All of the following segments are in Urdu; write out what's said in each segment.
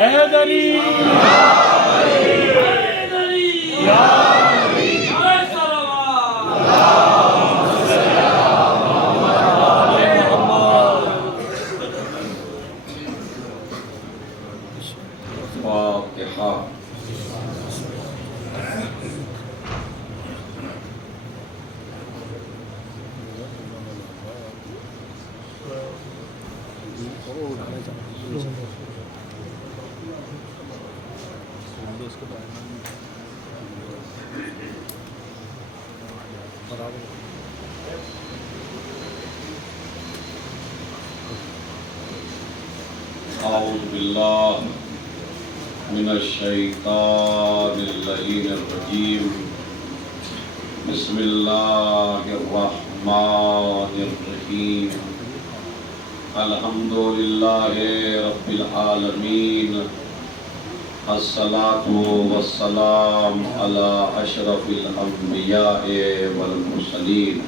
حیدری فاتحہ. اعوذ باللہ من الشیطان اللعین الرجیم. بسم اللہ الرحمن الرحیم. الحمدللہ رب العالمین. الصلاة والسلام علی اشرف الانبیاء والمرسلین.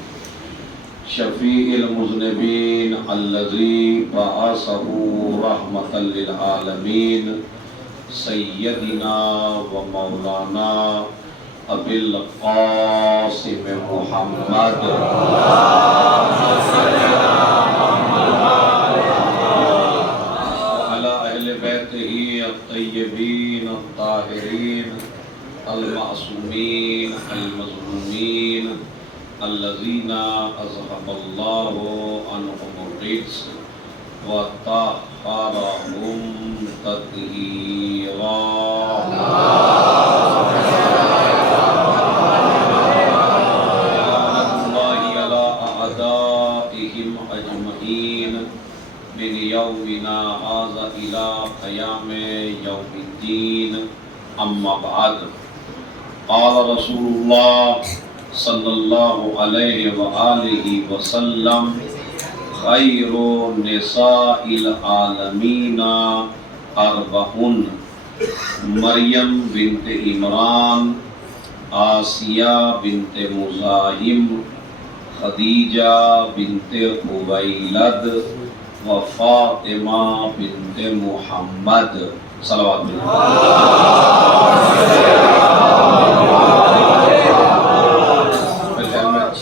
شفیع المذنبین الذی بعثہ رحمۃ للعالمین. سیدنا و مولانا ابی القاسم محمد وعلی اہل بیتہ الطیبین الطاہرین المعصومین المظلومین الذین اذهب اللہ عنہم الرجس وطہرہم تطہیرا. لعنۃ اللہ علی اعدائہم اجمعین من یومنا ھذا الی قیام یوم الدین. اما بعد. قال رسول اللہ صلی اللہ علیہ وآلہ وسلم خیر نساء العالمین اربعٌ. مریم بنت عمران، آسیہ بنت مزاحم، خدیجہ بنت خویلد و فاطمہ بنت محمد. صلوات اللہ.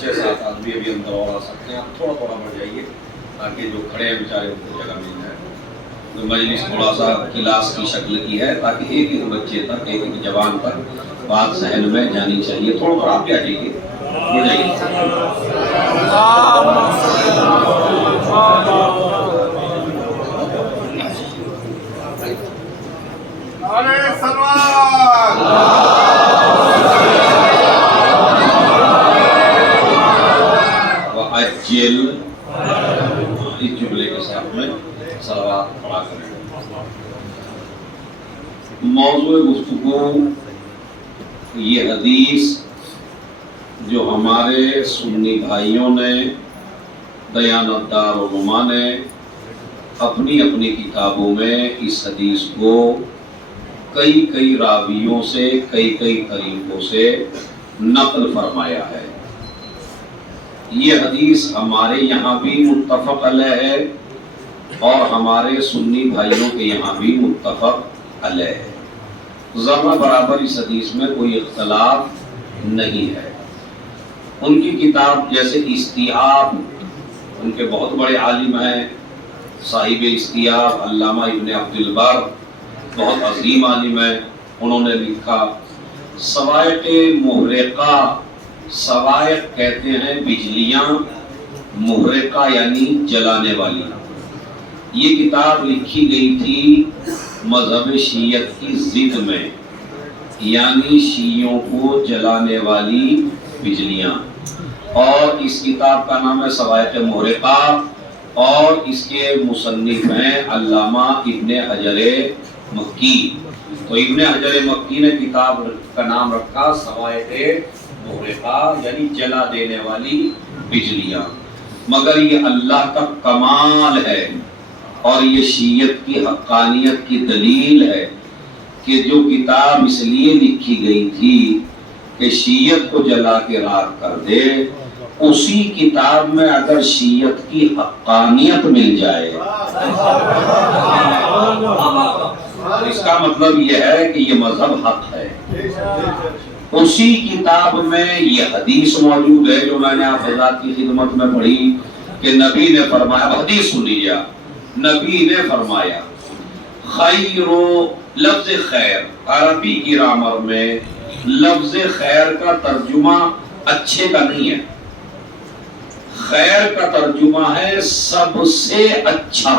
چھ سات آدمی ابھی اندر اور آ سکتے ہیں. آپ تھوڑا تھوڑا بڑھ جائیے تاکہ جو کھڑے ہیں بیچارے ان کو جگہ مل جائے. تو مجلس تھوڑا سا کلاس کی شکل کی ہے تاکہ ایک ایک بچے تک، ایک ایک جوان تک بات ذہن میں جانی چاہیے. تھوڑا تھوڑا آپ بھی آ جائیے، بڑھ جائیے. وَأَجِّلْ، اس جملے کے ساتھ میں صلوات پڑھا کریں. موضوع گفتگو یہ حدیث جو ہمارے سنی بھائیوں نے، دیانتدار علماء نے اپنی اپنی کتابوں میں اس حدیث کو کئی راویوں سے، کئی طریقوں سے نقل فرمایا ہے. یہ حدیث ہمارے یہاں بھی متفق علیہ ہے اور ہمارے سنی بھائیوں کے یہاں بھی متفق علیہ ہے. ذرہ برابر اس حدیث میں کوئی اختلاف نہیں ہے. ان کی کتاب جیسے استیعاب، ان کے بہت بڑے عالم ہیں صاحب استیعاب علامہ ابن عبد البر، بہت عظیم عالم ہے. انہوں نے لکھا صواعق محرقہ. صواعق کہتے ہیں بجلیاں، محرقہ یعنی جلانے والی. یہ کتاب لکھی گئی تھی مذہب شیعت کی ضد میں، یعنی شیعوں کو جلانے والی بجلیاں. اور اس کتاب کا نام ہے صواعق محرقہ اور اس کے مصنف ہیں علامہ ابن حجر مکی. تو ابن حجر مکی نے کتاب کا نام رکھا صواعق محرقہ یعنی جلا دینے والی بجلیاں. مگر یہ اللہ کا کمال ہے اور یہ شیعت کی حقانیت کی دلیل ہے کہ جو کتاب اس لیے لکھی گئی تھی کہ شیعت کو جلا کے راکھ کر دے، اسی کتاب میں اگر شیعت کی حقانیت مل جائے اس کا مطلب یہ ہے کہ یہ مذہب حق ہے۔ اسی کتاب میں یہ حدیث موجود ہے جو میں نے آپ حضرات کی خدمت میں پڑھی کہ نبی نے فرمایا، حدیث سن لیجیے، نبی نے فرمایا خیر، لفظ خیر عربی گرامر میں لفظ خیر کا ترجمہ اچھے کا نہیں ہے، خیر کا ترجمہ ہے سب سے اچھا۔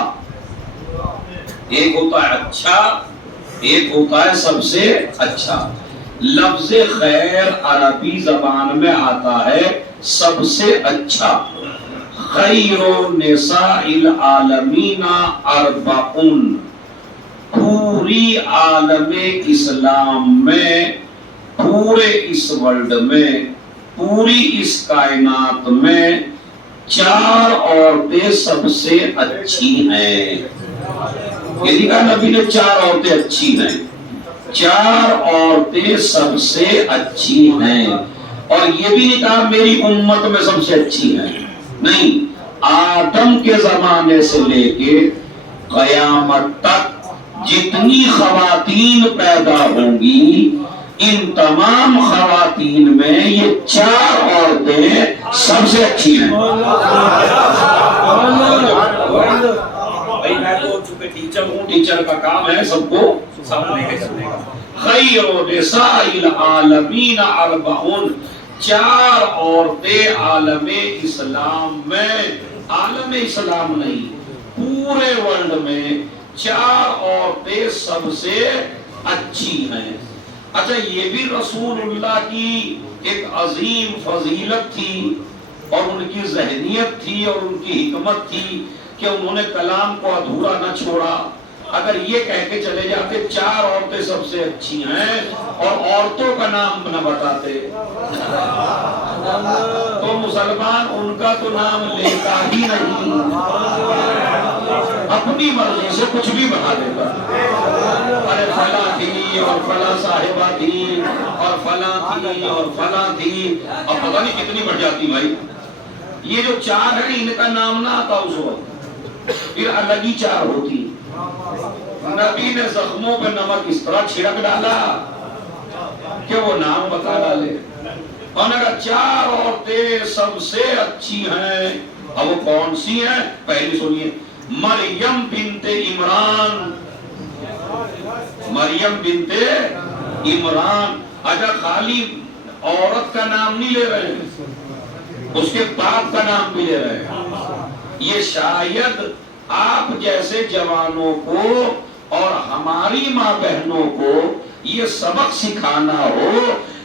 ایک ہوتا ہے اچھا، ایک ہوتا ہے سب سے اچھا۔ لفظ خیر عربی زبان میں آتا ہے سب سے اچھا۔ خیر نساء العالمین اربعون، پوری عالم اسلام میں، پورے اس ورلڈ میں، پوری اس کائنات میں 4 عورتیں سب سے اچھی ہیں۔ یہ لکھا نبی نے 4 عورتیں اچھی ہیں، 4 عورتیں سب سے اچھی ہیں۔ اور یہ بھی نہیں کہا میری امت میں سب سے اچھی ہیں، نہیں، آدم کے زمانے سے لے کے قیامت تک جتنی خواتین پیدا ہوں گی، ان تمام خواتین میں یہ 4 عورتیں سب سے اچھی ہیں۔ میں تو چونکہ ٹیچر ہوں، ٹیچر کا کام ہے سب کو سامنے لے کے چلنے کا۔ خیر نساء العالمین اربعون، 4 عورتیں عالم اسلام میں، عالم اسلام نہیں پورے ورلڈ میں 4 عورتیں سب سے اچھی ہیں۔ اچھا، یہ بھی رسول اللہ کی ایک عظیم فضیلت تھی اور ان کی ذہنیت تھی اور ان کی حکمت تھی کہ انہوں نے کلام کو ادھورا نہ چھوڑا۔ اگر یہ کہہ کے چلے جاتے 4 عورتیں سب سے اچھی ہیں اور عورتوں کا نام نہ بتاتے تو مسلمان ان کا تو نام لیتا ہی نہیں، اپنی مرضی سے کچھ بھی بنا دیتا، ارے فلاں تھی اور فلاں صاحبہ تھی اور فلاں تھی اور فلاں تھی، اب پتہ نہیں کتنی بڑھ جاتی بھائی۔ یہ جو 4 ہیں ان کا نام نہ آتا اس وقت، پھر الگ ہی 4 ہوتی۔ نبی نے زخموں پہ نمک اس طرح چھڑک ڈالا کہ وہ نام بتا ڈالے۔ اور اگر 4 عورتیں سب سے اچھی ہیں، اب وہ کون سی ہیں؟ پہلی سنیے، مریم بنت عمران، مریم بنت عمران۔ اگر خالی عورت کا نام نہیں لے رہے ہیں، اس کے باپ کا نام بھی لے رہے ہیں۔ یہ شاید آپ جیسے جوانوں کو اور ہماری ماں بہنوں کو یہ سبق سکھانا ہو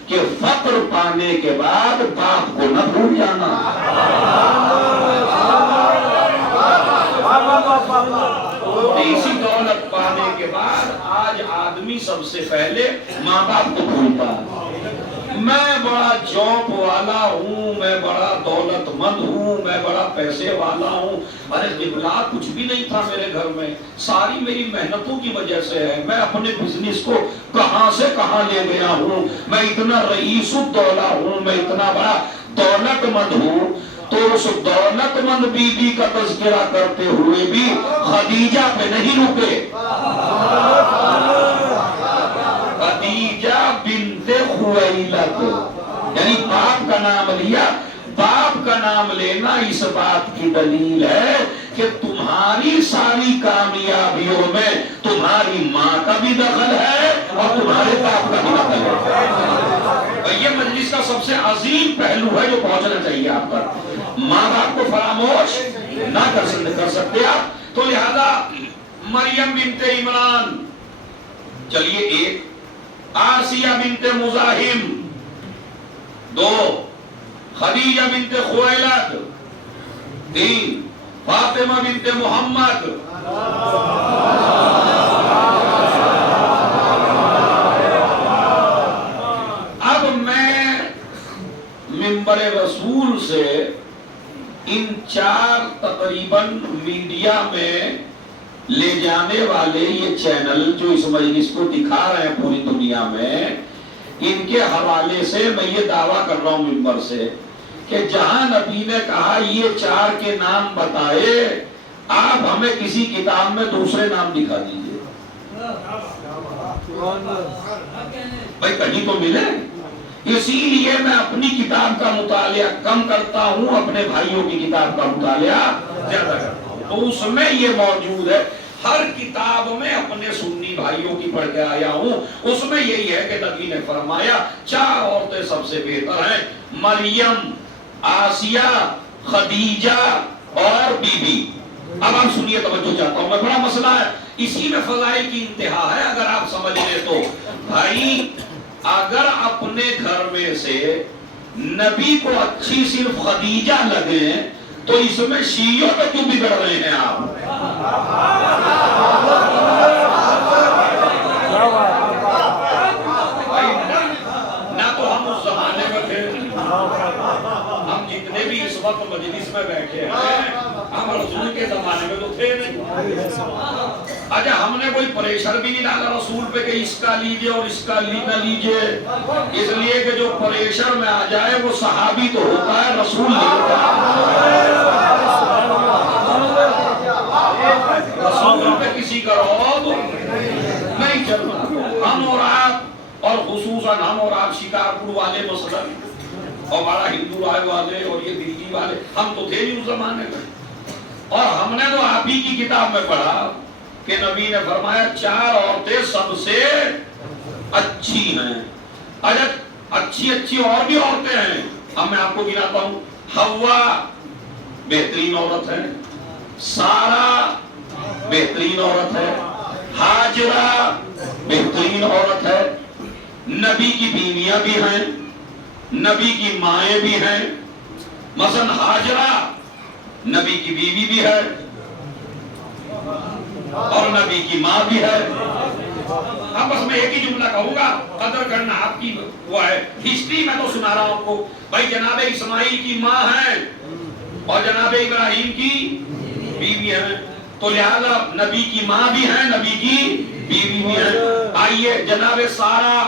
کہ فقر پانے کے بعد باپ کو نہ بھول جانا، اسی دولت پانے کے بعد آج آدمی سب سے پہلے ماں باپ کو بھولتا ہے۔ میں بڑا جاب والا ہوں، میں بڑا دولت مند ہوں، میں بڑا پیسے والا ہوں، ارے قبلہ کچھ بھی نہیں تھا میرے گھر میں، ساری میری محنتوں کی وجہ سے ہے، میں اپنے بزنس کو کہاں سے کہاں لے گیا ہوں، میں اتنا رئیس الدولہ ہوں، میں اتنا بڑا دولت مند ہوں۔ تو اس دولت مند بی بی کا تذکرہ کرتے ہوئے بھی خدیجہ پہ نہیں رکے، خدیجہ بنت خویلد، یعنی باپ کا نام لیا۔ باپ کا نام لینا اس بات کی دلیل ہے کہ تمہاری ساری کامیابیوں میں تمہاری ماں کا بھی دخل ہے اور تمہارے باپ کا بھی دخل ہے۔ یہ مجلس کا سب سے عظیم پہلو ہے جو پہنچنا چاہیے آپ پر۔ ماں باپ کو فراموش نہ کر سکتے آپ، تو لہذا مریم بنت عمران، چلیے ایک، آسیہ بنت مزاحم، 2، خدیجہ بنت خویلد، 3، فاطمہ بنت محمد۔ اب میں منبر رسول سے ان 4 تقریباً میڈیا میں لے جانے والے یہ چینل جو اس مجلس کو دکھا رہے ہیں پوری دنیا میں، ان کے حوالے سے میں یہ دعویٰ کر رہا ہوں منبر سے کہ جہاں نبی نے کہا یہ 4 کے نام بتائے، آپ ہمیں کسی کتاب میں دوسرے نام دکھا دیجئے۔ بھائی کہیں تو ملے. اسی لیے میں اپنی کتاب کا مطالعہ کم کرتا ہوں, اپنے بھائیوں کی کتاب کا مطالعہ زیادہ کرتا ہوں. تو اس میں یہ موجود ہے, ہر کتاب میں اپنے سنی بھائیوں کی پڑھ کے آیا ہوں. اس میں یہی ہے کہ نبی نے فرمایا 4 عورتیں سب سے بہتر ہیں, مریم, آسیہ, خدیجہ اور بی بی. اب آپ سنیے, توجہ چاہتا ہوں میں, بڑا مسئلہ ہے, اسی میں فضائل کی انتہا ہے اگر آپ سمجھ لیں تو. بھائی اگر اپنے گھر میں سے نبی کو اچھی صرف خدیجہ لگے تو اس میں شیعوں پہ کیوں بگڑ رہے ہیں آپ؟ نہ تو ہم اس زمانے میں تھے, ہم جتنے بھی اس وقت مجلس میں بیٹھے ہیں ہم رسول کے زمانے میں تو تھے نہیں. اچھا ہم نے کوئی پریشر بھی نہیں ڈالا رسول پہ کہ اس کا لیجئے اور اس کا نہ لیجئے, اس لیے کہ جو پریشر میں آ جائے وہ صحابی تو ہوتا ہے, رسول نہیں ہوتا. رسول پہ کسی کا روب نہیں چلنا. ہم اور آپ, اور خصوصاً ہم اور آپ شکارپور والے مثلاً, اور ہمارا ہندو رائے والے اور یہ دلی والے, ہم تو تھے نہیں اس زمانے میں. اور ہم نے تو آپ ہی کی کتاب میں پڑھا کہ نبی نے فرمایا 4 عورتیں سب سے اچھی ہیں. اچھا اچھی اور بھی عورتیں ہیں, اب میں آپ کو گناتا ہوں. حوا بہترین عورت ہے, سارا بہترین عورت ہے, ہاجرہ بہترین عورت ہے, نبی کی بیویاں بھی ہیں, نبی کی مائیں بھی ہیں. مثلا ہاجرہ نبی کی بیوی بھی ہے اور نبی کی ماں بھی ہے. اب بس میں ایک ہی جملہ کہوں گا, قدر کرنا آپ کی وہ ہے. ہسٹری میں تو سنا رہا ہوں آپ کو. بھائی جناب اسماعیل کی ماں ہے اور جناب ابراہیم کی بیوی ہے, تو لہذا نبی کی ماں بھی ہے, نبی کی بیوی بھی ہے. آئیے جناب سارا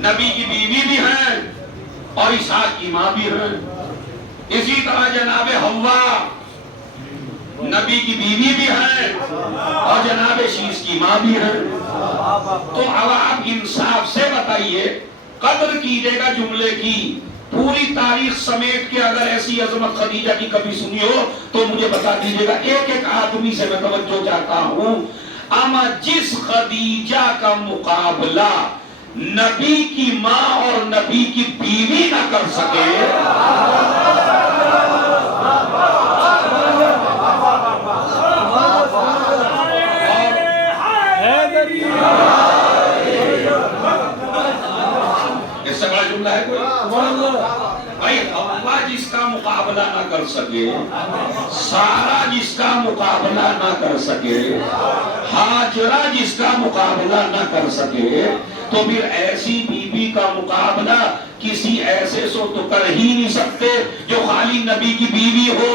نبی کی بیوی بھی ہے اور اسحاق کی ماں بھی ہے. اسی طرح جناب حوا نبی کی بیوی بھی ہے اور جناب شیش کی ماں بھی ہے. تو اب آپ انصاف سے بتائیے, قدر کیجئے گا جملے کی, پوری تاریخ سمیٹ کے اگر ایسی عظمت خدیجہ کی کبھی سنی ہو تو مجھے بتا دیجئے گا. ایک ایک آدمی سے میں توجہ چاہتا ہوں. اما جس خدیجہ کا مقابلہ نبی کی ماں اور نبی کی بیوی نہ کر سکے, اس سے بڑا جملہ ہے کوئی؟ بھائی حوا جس کا مقابلہ نہ کر سکے, سارا جس کا مقابلہ نہ کر سکے, ہاجرہ جس کا مقابلہ نہ کر سکے, تو پھر ایسی بیوی کا مقابلہ کسی ایسے سو تو کر ہی نہیں سکتے جو خالی نبی کی بیوی ہو.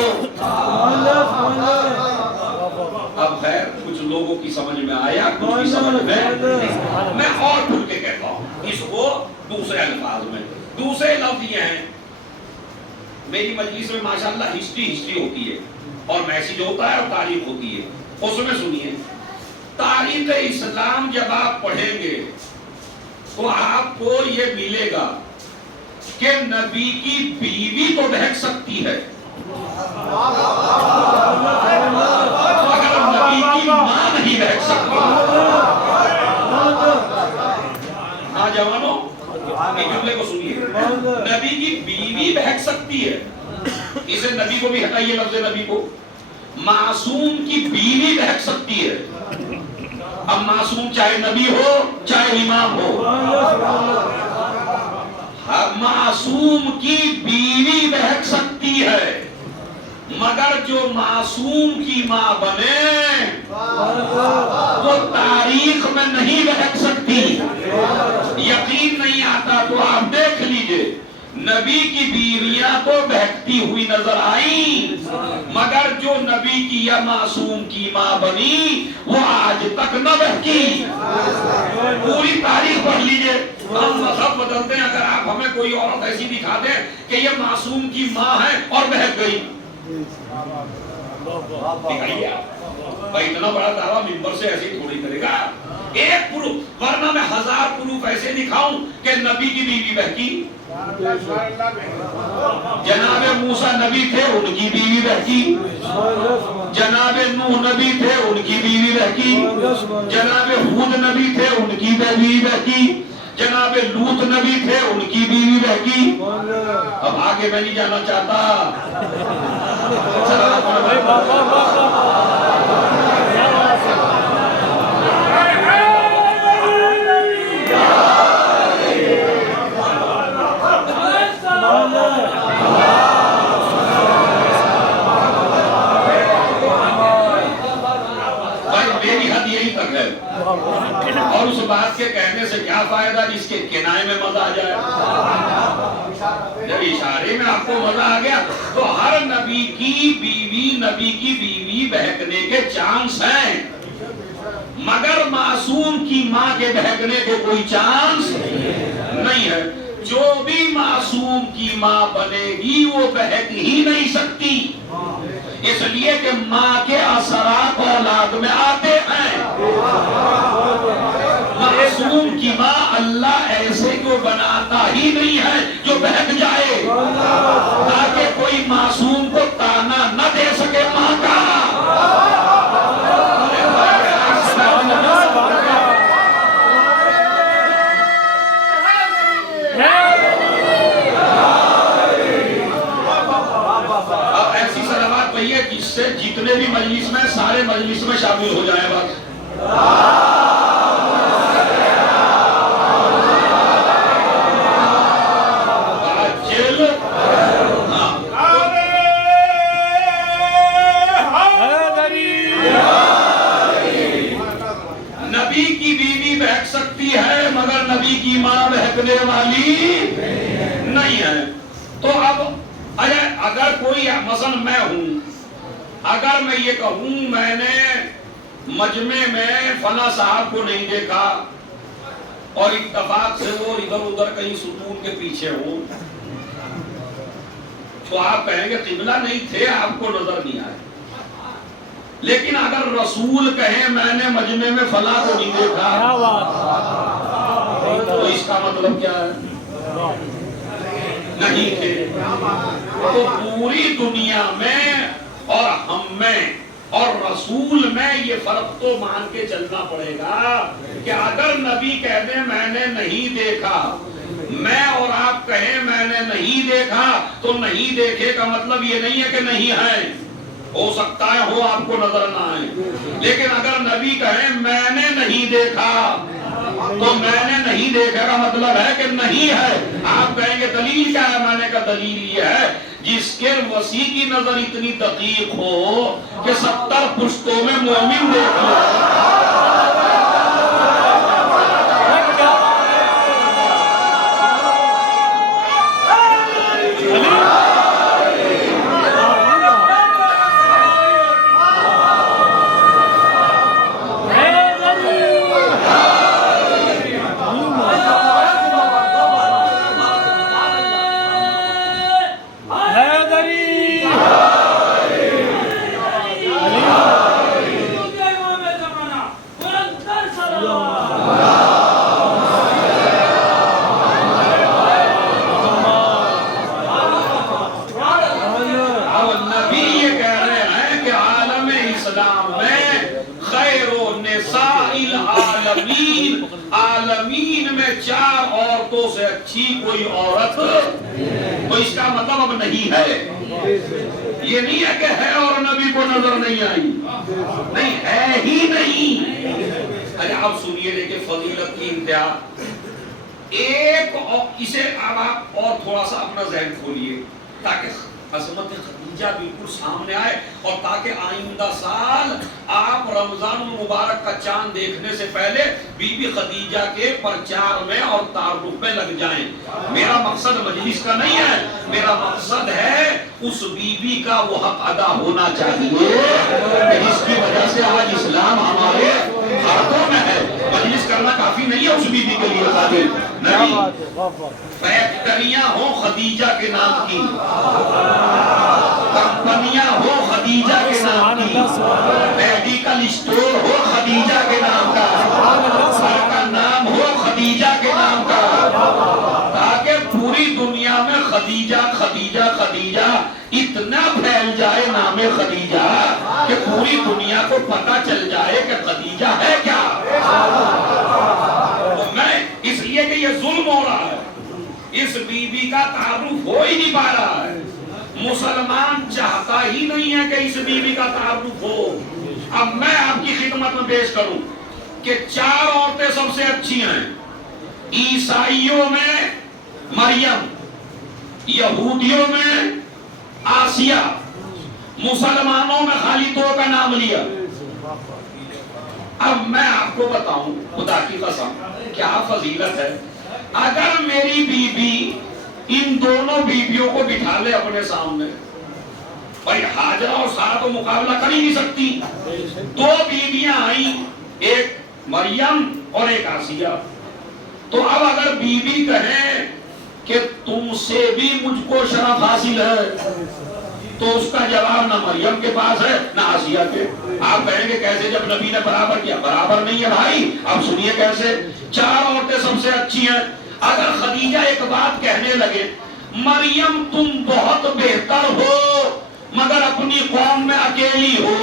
اب خیر کچھ لوگوں کی سمجھ میں آیا, کچھ کی سمجھ میں اور کھل کے کہتا ہوں اس کو دوسرے الفاظ میں. دوسرے لفظ یہ ہیں, میری مجلس میں ماشاءاللہ ہسٹری ہوتی ہے اور میسیج ہوتا ہے اور تاریخ ہوتی ہے. اس میں سنیے, تاریخ اسلام جب آپ پڑھیں گے تو آپ کو یہ ملے گا کہ نبی کی بیوی تو بہک سکتی ہے, مگر نبی کی ماں نہیں بہک سکتی. ہاں جوانوں, ایک جملے کو سنیے, نبی کی بیوی بہک سکتی ہے, اسے نبی کو بھی ہٹائیے لفظ نبی کو, معصوم کی بیوی بہک سکتی ہے. اب معصوم چاہے نبی ہو چاہے امام ہو, معصوم کی بیوی بہک سکتی ہے, مگر جو معصوم کی ماں بنے وہ تاریخ میں نہیں بہک سکتی. یقین نہیں آتا تو آپ دیکھ لیجئے, نبی کی بیویاں تو بہکتی ہوئی نظر آئیں, مگر جو نبی کی یا معصوم کی ماں بنی وہ آج تک نہ بہکی. پوری تاریخ پڑھ لیجئے, ہم مذہب بدلتے ہیں, اگر آپ ہمیں کوئی عورت ایسی دکھا دیں کہ یہ معصوم کی ماں ہے اور بہک گئی, بھائی اتنا بڑا دعویٰ ممبر سے ایسے ہی تھوڑی کرے ہوئے گا؟ ایک پروف، ورنہ میں 1000 پروف ایسے دکھاؤں کہ نبی کی بیوی بہکی، جناب موسیٰ نبی تھے ان کی بیوی بہکی، جناب نوح نبی تھے ان کی بیوی بہکی، جناب ہود نبی تھے ان کی بیوی بہکی، جناب لوط نبی تھے ان کی بیوی بہکی۔ اب آگے میں نہیں جانا چاہتا۔ میری حد یہی تک ہے، اور اس بات کے کہنے سے کیا فائدہ جس کے کنائے میں مزہ آ جائے۔ جب اشارے میں آپ کو مزہ آ گیا تو ہر نبی کی بیوی بہکنے کے چانس ہیں، مگر معصوم کی ماں کے بہکنے کے کوئی چانس نہیں ہے۔ جو بھی معصوم کی ماں بنے گی وہ بہک ہی نہیں سکتی، اس لیے کہ ماں کے اثرات اولاد میں آتے ہیں۔ معصوم کی ماں اللہ ایسے کو بناتا ہی نہیں ہے جو بہک جائے، تاکہ کوئی معصوم کو تانا نہ دے سکے ماں کا۔ اب ایسی صلوات پڑھیے جس سے جتنے بھی مجلس میں سارے مجلس میں شامل ہو جائیں بس۔ نبی کی بیوی بہک سکتی ہے مگر نبی کی ماں بہکنے والی نہیں ہے۔ تو اب اگر کوئی مثلا میں ہوں، اگر میں یہ کہوں میں نے مجمع میں فلاں صاحب کو نہیں دیکھا اور اتفاق سے وہ ادھر ادھر کہیں ستون کے پیچھے ہوں، تو آپ کہیں گے قبلہ نہیں تھے، آپ کو نظر نہیں آئے۔ لیکن اگر رسول کہیں میں نے مجمع میں فلاں کو نہیں دیکھا، تو اس کا مطلب کیا ہے؟ نہیں تھے۔ تو پوری دنیا میں اور ہم میں اور رسول میں یہ فرق تو مان کے چلنا پڑے گا کہ اگر نبی کہہ دیں میں نے نہیں دیکھا، میں اور آپ کہیں میں نے نہیں دیکھا، تو نہیں دیکھے کا مطلب یہ نہیں ہے کہ نہیں ہے، ہو سکتا ہے ہو آپ کو نظر نہ آئے۔ لیکن اگر نبی کہیں میں نے نہیں دیکھا، تو میں نے نہیں دیکھا کا مطلب ہے کہ نہیں ہے۔ آپ کہیں گے دلیل کیا ہے؟ میں نے کہا دلیل یہ ہے جس کے وسیع کی نظر اتنی دقیق ہو کہ 70 پشتوں میں مومن دیکھ لے۔ عالمین میں 4 عورتوں سے اچھی کوئی عورت، تو اس کا مطلب اب نہیں ہے۔ یہ نہیں ہے کہ ہے اور نبی کو نظر نہیں آئی، نہیں ہے ہی نہیں۔ ارے آپ سنیے دیکھیں فضیلت کی انتہا ایک، اسے اب آپ اور تھوڑا سا اپنا ذہن کھولیے تاکہ عظمت خدیجہ بالکل سامنے آئے، اور تاکہ آئندہ سال آپ رمضان المبارک کا چاند دیکھنے سے پہلے بی بی خدیجہ کے پرچار میں اور تعارف میں لگ جائیں۔ میرا مقصد مجلس کا نہیں ہے، میرا مقصد ہے اس بی بی کا وہ حق ادا ہونا چاہیے جس کی وجہ سے آج اسلام ہمارے ہاتھوں میں ہے۔ مجلس کرنا کافی نہیں ہے اس بی بی کے لیے خاطر نہیں، فیکٹریاں ہوں خدیجہ کے نام کی، کمپنیاں ہو خدیجہ کے نام کی، میڈیکل اسٹور ہو خدیجہ کے نام کا، گھر کا نام ہو خدیجہ کے نام کا، تاکہ پوری دنیا میں خدیجہ خدیجہ خدیجہ اتنا پھیل جائے نام خدیجہ کہ پوری دنیا کو پتہ چل جائے کہ خدیجہ ہے کیا۔ میں اس لیے کہ یہ ظلم ہو رہا ہے، اس بی بی کا تعارف ہو ہی نہیں پا رہا ہے، مسلمان چاہتا ہی نہیں ہے کہ اس بی بی کا تعارف ہو۔ اب میں آپ کی خدمت میں پیش کروں کہ 4 عورتیں سب سے اچھی ہیں، عیسائیوں میں مریم، یہودیوں میں آسیہ، مسلمانوں میں خالی 2 کا نام لیا۔ اب میں آپ کو بتاؤں خدا کی قسم کیا فضیلت ہے، اگر میری بی بی ان دونوں بیویوں کو بٹھا لے اپنے سامنے، بھائی حاجرہ اور سارہ تو مقابلہ کر ہی نہیں سکتی، 2 بیویاں آئیں، ایک مریم اور ایک آسیہ، تو اب اگر بی بی کہیں کہ تم سے بھی مجھ کو شرف حاصل ہے، تو اس کا جواب نہ مریم کے پاس ہے نہ آسیہ کے۔ آپ کہیں گے کیسے جب نبی نے برابر کیا؟ برابر نہیں ہے بھائی، اب سنیے کیسے۔ 4 عورتیں سب سے اچھی ہیں، اگر خدیجہ ایک بات کہنے لگے، مریم تم بہت بہتر ہو مگر اپنی قوم میں اکیلی ہو،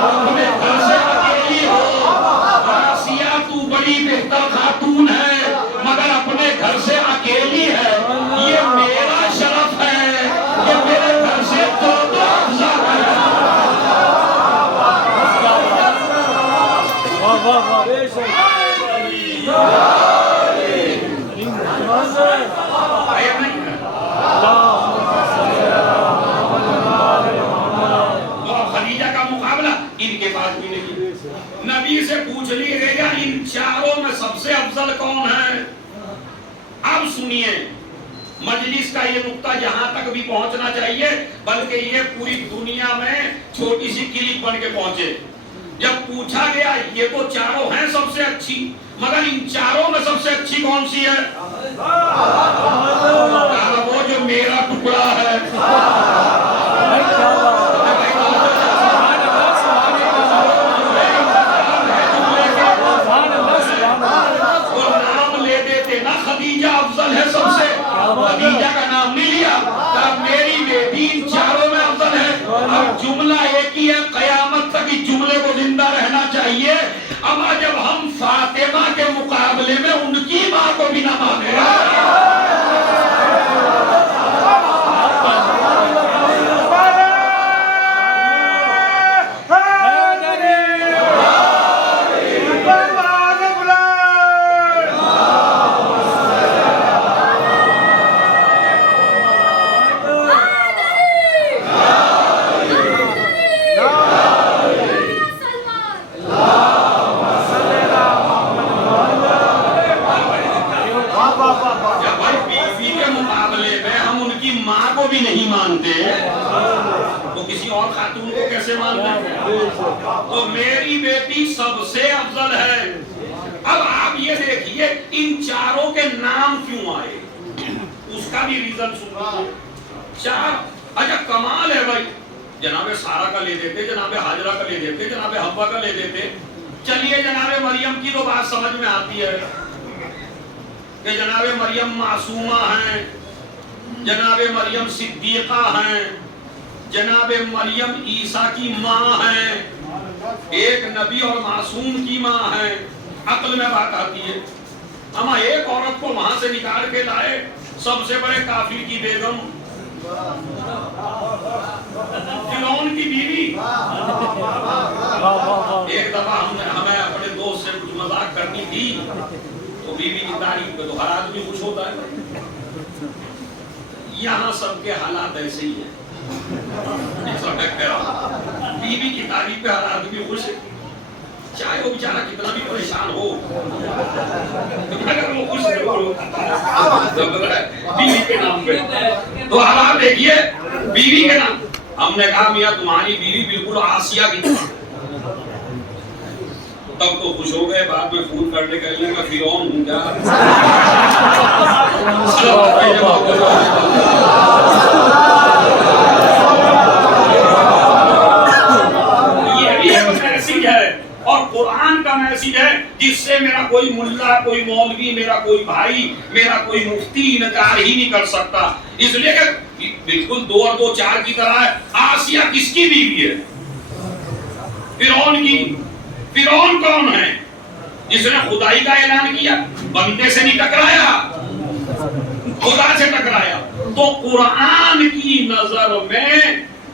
اپنے گھر سے اکیلی ہو، آسیہ تو بڑی بہتر خاتون ہے مگر اپنے گھر سے اکیلی ہے، یہ میرا شرف ہے کہ میرے گھر سے 2 افضل ہیں۔ خدیجہ کا مقابلہ ان کے پاس بھی نہیں۔ نبی سے پوچھ لیجیے گا ان 4 میں سب سے افضل کون ہے؟ اب سنیے، مجلس کا یہ نقطہ جہاں تک بھی پہنچنا چاہیے، بلکہ یہ پوری دنیا میں چھوٹی سی کلپ بن کے پہنچے۔ جب پوچھا گیا یہ تو 4 ہیں سب سے اچھی، مگر ان 4 میں سب سے اچھی کون سی ہے؟ وہ جو میرا ٹکڑا ہے۔ خدیجہ افضل ہے سب سے، خدیجہ کا نام نہیں لیا، تب میری بیٹی ان 4 میں افضل ہے۔ اب جملہ ایک ہی ہے، قیامت تک اس جملے کو زندہ رہنا چاہیے، اما جب ہم فاطمہ کے مقابلے میں ان کی ماں کو بھی نہ مانے۔ تو میری بیٹی سب سے افضل ہے۔ اب آپ یہ دیکھیے ان 4 کے نام کیوں آئے، اس کا بھی ریزن سنو۔ 4 اچھا کمال ہے بھائی، جناب سارہ کا لے دیتے، جناب حاجرہ کا لے دیتے، جناب حوا کا لے دیتے، چلیے جناب مریم کی تو بات سمجھ میں آتی ہے کہ جناب مریم معصومہ ہیں، جناب مریم صدیقہ ہیں، جناب مریم عیسیٰ کی ماں ہیں، ایک نبی اور معصوم کی ماں ہے، عقل میں بات آتی ہے۔ اما ایک عورت کو وہاں سے نکال کے لائے، سب سے بڑے کافر کی بیگم، فرعون کی بیوی۔ ایک دفعہ ہمیں اپنے دوست سے کچھ مذاق کرنی تھی، تو بیوی کی تعریف پہ تو ہر آدمی خوش ہوتا ہے۔ یہاں سب کے حالات ایسے ہی ہیں، بیوی کی تعریف پہ ہر آدمی خوش ہے، چاہے وہ بیچارہ کتنا بھی پریشان ہو، اگر وہ خوش ہے بیوی کے نام پہ۔ تو اب آپ دیکھیے بیوی کے نام، ہم نے کہا میاں تمہاری بیوی بالکل آسیہ کی طرح، تب تو خوش ہو گئے، بعد میں فون کرنے کے لیے میں فرعون ہوں کیا؟ یہ بھی ایک میسیج ہے، اور قرآن کا میسیج ہے جس سے میرا کوئی ملا، کوئی مولوی، میرا کوئی بھائی، میرا کوئی مفتی انکار ہی نہیں کر سکتا، اس لیے کہ بالکل 2 اور 2 4 کی طرح ہے۔ آسیہ کس کی بیوی ہے؟ فرعون کی۔ فرعون کون ہے؟ جس نے خدائی کا اعلان کیا، بندے سے نہیں ٹکرایا، خدا سے ٹکرایا۔ تو قرآن کی نظر میں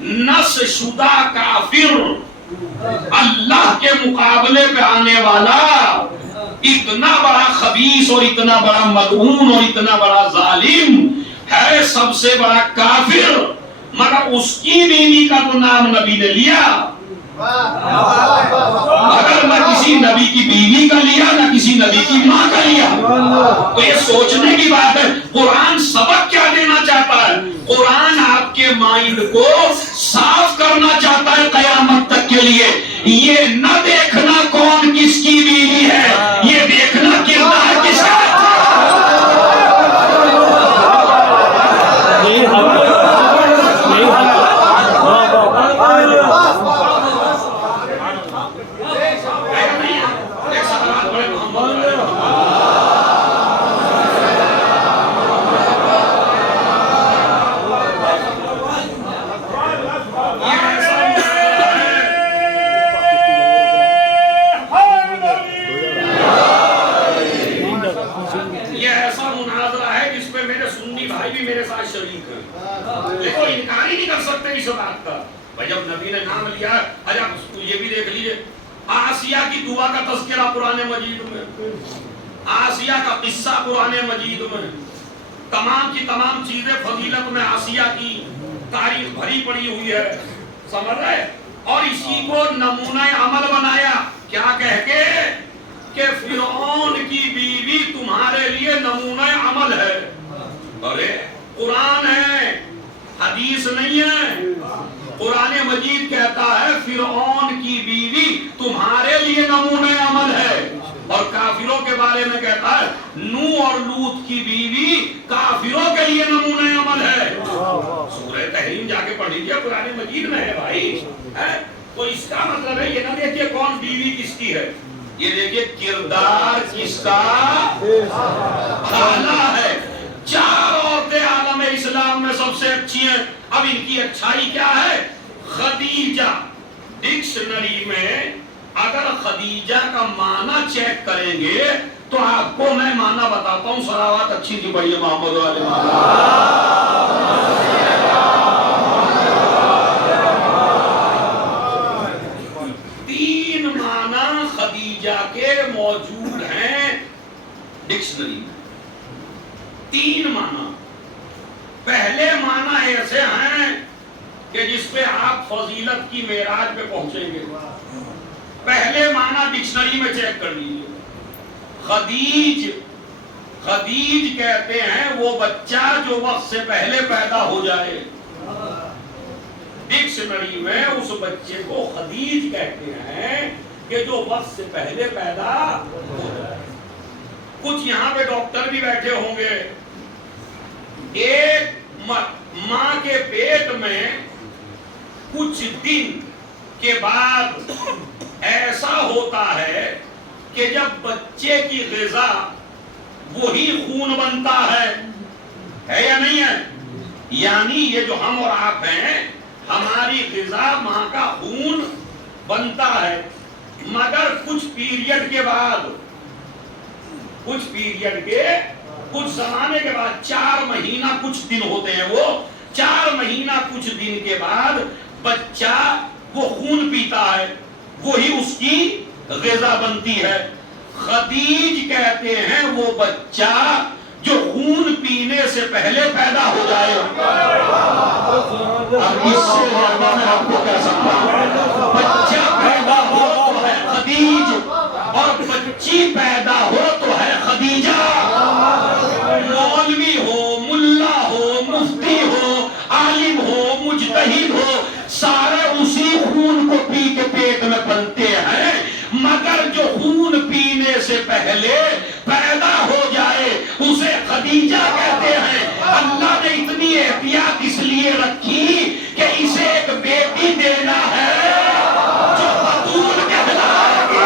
نس شدہ کافر اللہ کے مقابلے پہ آنے والا اتنا بڑا خبیث اور اتنا بڑا ملعون اور اتنا بڑا ظالم ہے، سب سے بڑا کافر، مگر اس کی بیوی کا تو نام نبی نے لیا۔ اگر نہ کسی نبی کی بیوی کا لیا، نہ کسی نبی کی ماں کا لیا، تو یہ سوچنے کی بات ہے۔ قرآن سبق کیا دینا چاہتا ہے؟ قرآن آپ کے مائنڈ کو صاف کرنا چاہتا ہے قیامت تک کے لیے۔ یہ نہ دیکھنا کون کس کی بیوی ہے، یہ دیکھنا کردار کس کا ہے۔ جب نبی نے نام لیا، آپ یہ بھی دیکھ لیجئے، آسیہ کی دعا کا تذکرہ قرآن مجید میں، آسیہ کا قصہ قرآن مجید میں، تمام کی تمام چیزیں فضیلت میں آسیہ کی تاریخ بھری پڑی ہوئی ہے، سمجھ رہے؟ اور اسی کو نمونہ عمل بنایا، کیا کہہ کے کہ فرعون کی بیوی تمہارے لیے نمونہ عمل ہے۔ ارے قرآن ہے، حدیث نہیں ہے۔ قرآن مجید کہتا ہے فرعون کی بیوی تمہارے لیے نمونہ عمل ہے، اور کافروں کے بارے میں کہتا ہے نوح اور لوط کی بیوی کافروں کے لیے نمونہ عمل ہے۔ سورہ تحریم جا کے پڑھ لیجیے، قرآن مجید میں ہے بھائی۔ تو اس کا مطلب ہے یہ نہ دیکھیے کون بیوی کس کی ہے، یہ دیکھیے کردار کس کا اعلیٰ ہے۔ 4 عورتیں عالم اسلام میں سب سے اچھی ہیں۔ اب ان کی اچھائی کیا ہے؟ خدیجہ، ڈکشنری میں اگر خدیجہ کا معنی چیک کریں گے تو آپ کو میں معنی بتاتا ہوں، صلوات اچھی تھی بڑی محمد والے تین معنی خدیجہ کے موجود ہیں ڈکشنری میں، 3 معنی۔ پہلے معنی ایسے ہیں کہ جس پہ آپ فضیلت کی معراج پہ پہنچیں گے۔ پہلے معنی ڈکشنری میں چیک کر لیجیے، خدیج کہتے ہیں وہ بچہ جو وقت سے پہلے پیدا ہو جائے۔ ڈکشنری میں اس بچے کو خدیج کہتے ہیں کہ جو وقت سے پہلے پیدا ہو جائے۔ کچھ یہاں پہ ڈاکٹر بھی بیٹھے ہوں گے، ایک ماں کے پیٹ میں کچھ دن کے بعد ایسا ہوتا ہے کہ جب بچے کی غذا وہی خون بنتا ہے یا نہیں ہے؟ یعنی یہ جو ہم اور آپ ہیں، ہماری غذا ماں کا خون بنتا ہے، مگر کچھ پیریڈ کے بعد، کچھ زمانے کے بعد، 4 مہینہ کچھ دن ہوتے ہیں، وہ 4 مہینہ کچھ دن کے بعد بچہ وہ خون پیتا ہے، وہی اس کی غذا بنتی ہے۔ خدیج کہتے ہیں وہ بچہ جو خون پینے سے پہلے پیدا ہو جائے۔ اب اس سے زیادہ میں آپ کو کہہ سکتا ہوں، بچہ پیدا ہو تو ہے خدیج، اور بچی پیدا ہو تو ہے خدیجہ۔ مولوی ہو، ملا ہو، مفتی ہو، عالم ہو، مجتہد ہو، سارے اسی خون کو پی کے پیٹ میں بنتے ہیں، مگر جو پہلے پیدا ہو جائے اسے خدیجہ کہتے ہیں۔ اللہ نے اتنی احتیاط اس لیے رکھی کہ اسے ایک بیٹی دینا ہے جو بطول کہلائے گی۔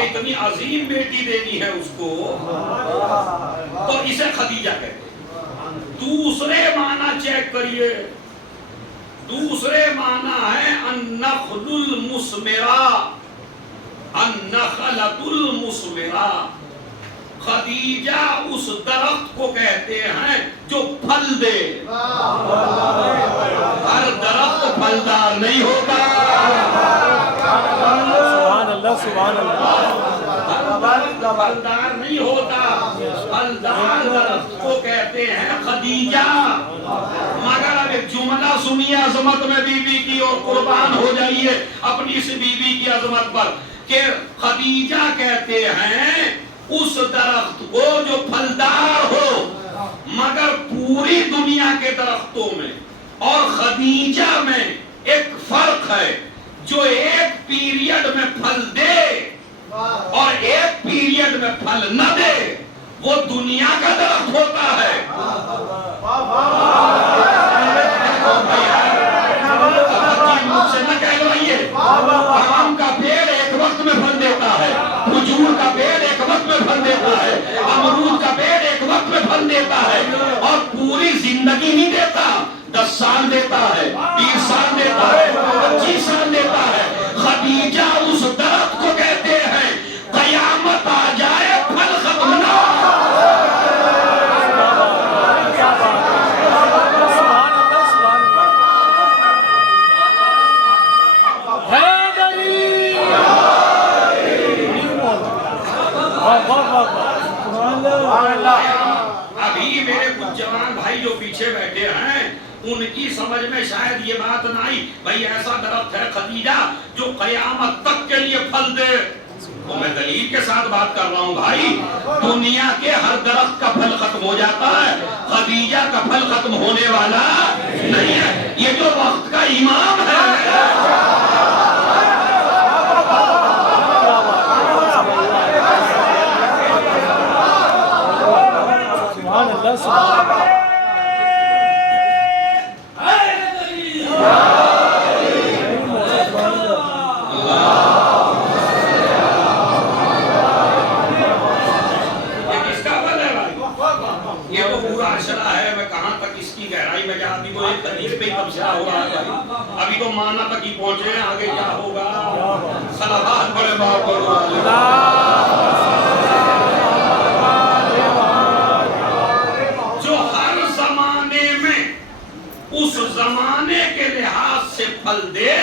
اتنی عظیم بیٹی دینی ہے اس کو تو اسے خدیجہ کہتے ہیں۔ دوسرے معنی چیک کریے، دوسرے معنی ہے النخل المثمرہ، النخلۃ المثمرہ۔ خدیجہ اس درخت کو کہتے ہیں جو پھل دے۔ ہر درخت پھلدار نہیں ہوتا، سبحان اللہ، پھلدار نہیں ہوتا، پھلدار درخت کو کہتے ہیں خدیجہ۔ مگر اب ایک جملہ سنیے عظمت میں بی بی کی اور قربان ہو جائیے اپنی اس بی بی کی عظمت پر کہ خدیجہ کہتے ہیں اس درخت کو جو پھلدار ہو، مگر پوری دنیا کے درختوں میں اور خدیجہ میں ایک فرق ہے، جو ایک پیریڈ میں پھل دے اور ایک پیریڈ میں پھل نہ دے وہ دنیا کا درخت ہوتا ہے۔ مجھ سے نہ کہلوائیے، آم کا پیڑ ایک وقت میں پھل دیتا ہے، کھجور کا پیڑ ایک وقت میں پھل دیتا ہے، امرود کا پیڑ ایک وقت میں پھل دیتا ہے، اور پوری زندگی نہیں دیتا، 10 سال دیتا ہے، 20 سال دیتا ہے، 25 سال دیتا ہے۔ خدیجہ اس درخت کو کہتے ہیں قیامت آ جائے پھل ختم نہ ہو۔ ابھی میرے کچھ جوان بھائی جو پیچھے بیٹھے ہیں ان کی سمجھ میں شاید یہ بات نہ آئی، بھئی ایسا درخت ہے خدیجہ جو قیامت تک کے لیے پھل دے۔ تو میں دلیل کے ساتھ بات کر رہا ہوں بھائی، دنیا کے ہر درخت کا پھل ختم ہو جاتا ہے، خدیجہ کا پھل ختم ہونے والا نہیں ہے، یہ جو وقت کا امام ہے۔ یہ تو پورا اشرا ہے، میں کہاں تک اس کی گہرائی میں جا، ابھی تو ایک حدیث پہ ہی تبصرہ ہو رہا ہے، ابھی تو معنی تک ہی پہنچے ہیں، آگے کیا ہوگا؟ صلوات پڑھے باپ جو ہر زمانے میں اس زمانے کے لحاظ سے پھل دے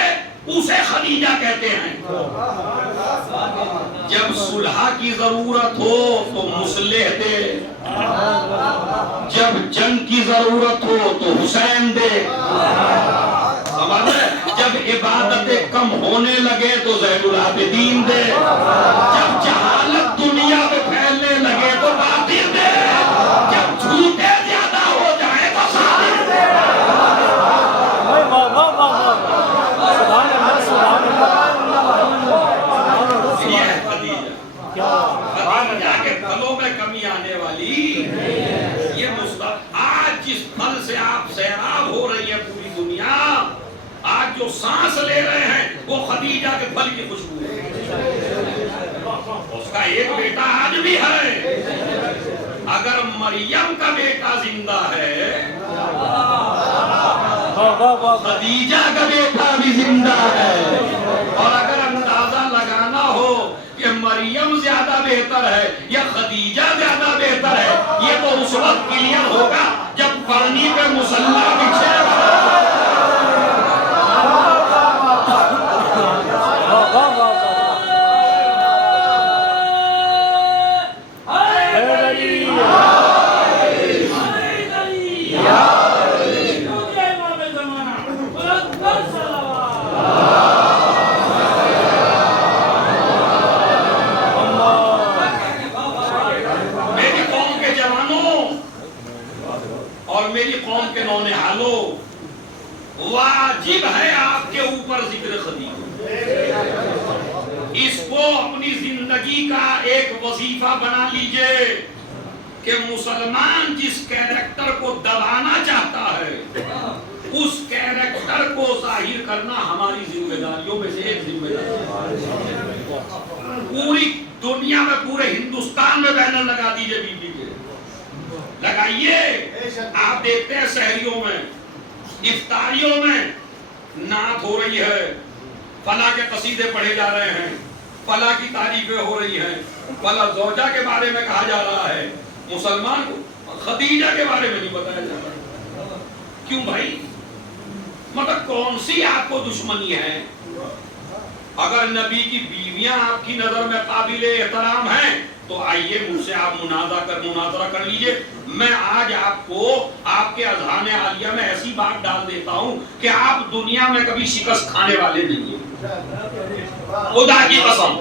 اسے خدیجہ کہتے ہیں۔ جب صلح کی ضرورت ہو تو مصلح دے، جب جنگ کی ضرورت ہو تو حسین دے، جب عبادتیں کم ہونے لگے تو زین العابدین دے، جب جہالت دنیا میں پھیلنے لگے تو باقر دے، جب جھوٹ خدیجہ کے پھلوں میں کمی آنے والی یہ آج جس پھل سے آپ سیراب ہو رہی ہے پوری دنیا، آج جو سانس لے رہے ہیں وہ خدیجہ کے پھل کی خوشبو ہے۔ اس کا ایک بیٹا آج بھی ہے، اگر مریم کا بیٹا زندہ ہے، خدیجہ کا بیٹا بھی زندہ ہے، اور اگر اندازہ لگانا ہو کہ مریم زیادہ بہتر ہے یا خدیجہ زیادہ بہتر ہے، یہ تو اس وقت کلیئر ہوگا جب پانی پہ مصلی بچھے گا۔ واجب ہے آپ کے اوپر ذکر خدیجہ، اس کو اپنی زندگی کا ایک وظیفہ بنا لیجئے کہ مسلمان جس کیریکٹر کو دبانا چاہتا ہے اس کیریکٹر کو ظاہر کرنا ہماری ذمہ داریوں میں سے ایک ذمہ داری ہے۔ پوری دنیا میں، پورے ہندوستان میں بینر لگا دیجئے بی بی کے، لگائیے۔ آپ دیکھتے ہیں سحریوں میں، افطاریوں میں نعت ہو رہی ہے، فلاں کے قصیدے پڑھے جا رہے ہیں، فلاں کی تعریفیں ہو رہی ہیں، فلاں زوجہ کے بارے میں کہا جا رہا ہے، مسلمان کو خدیجہ کے بارے میں نہیں بتایا جا رہا۔ کیوں بھائی؟ مطلب کون سی آپ کو دشمنی ہے؟ اگر نبی کی بیویاں آپ کی نظر میں قابل احترام ہیں تو آئیے مجھ سے آپ مناظرہ کر لیجئے۔ میں آج آپ کو آپ کے اذہان عالیہ میں ایسی بات ڈال دیتا ہوں کہ آپ دنیا میں کبھی شکست کھانے والے نہیں ہیں، خدا کی قسم۔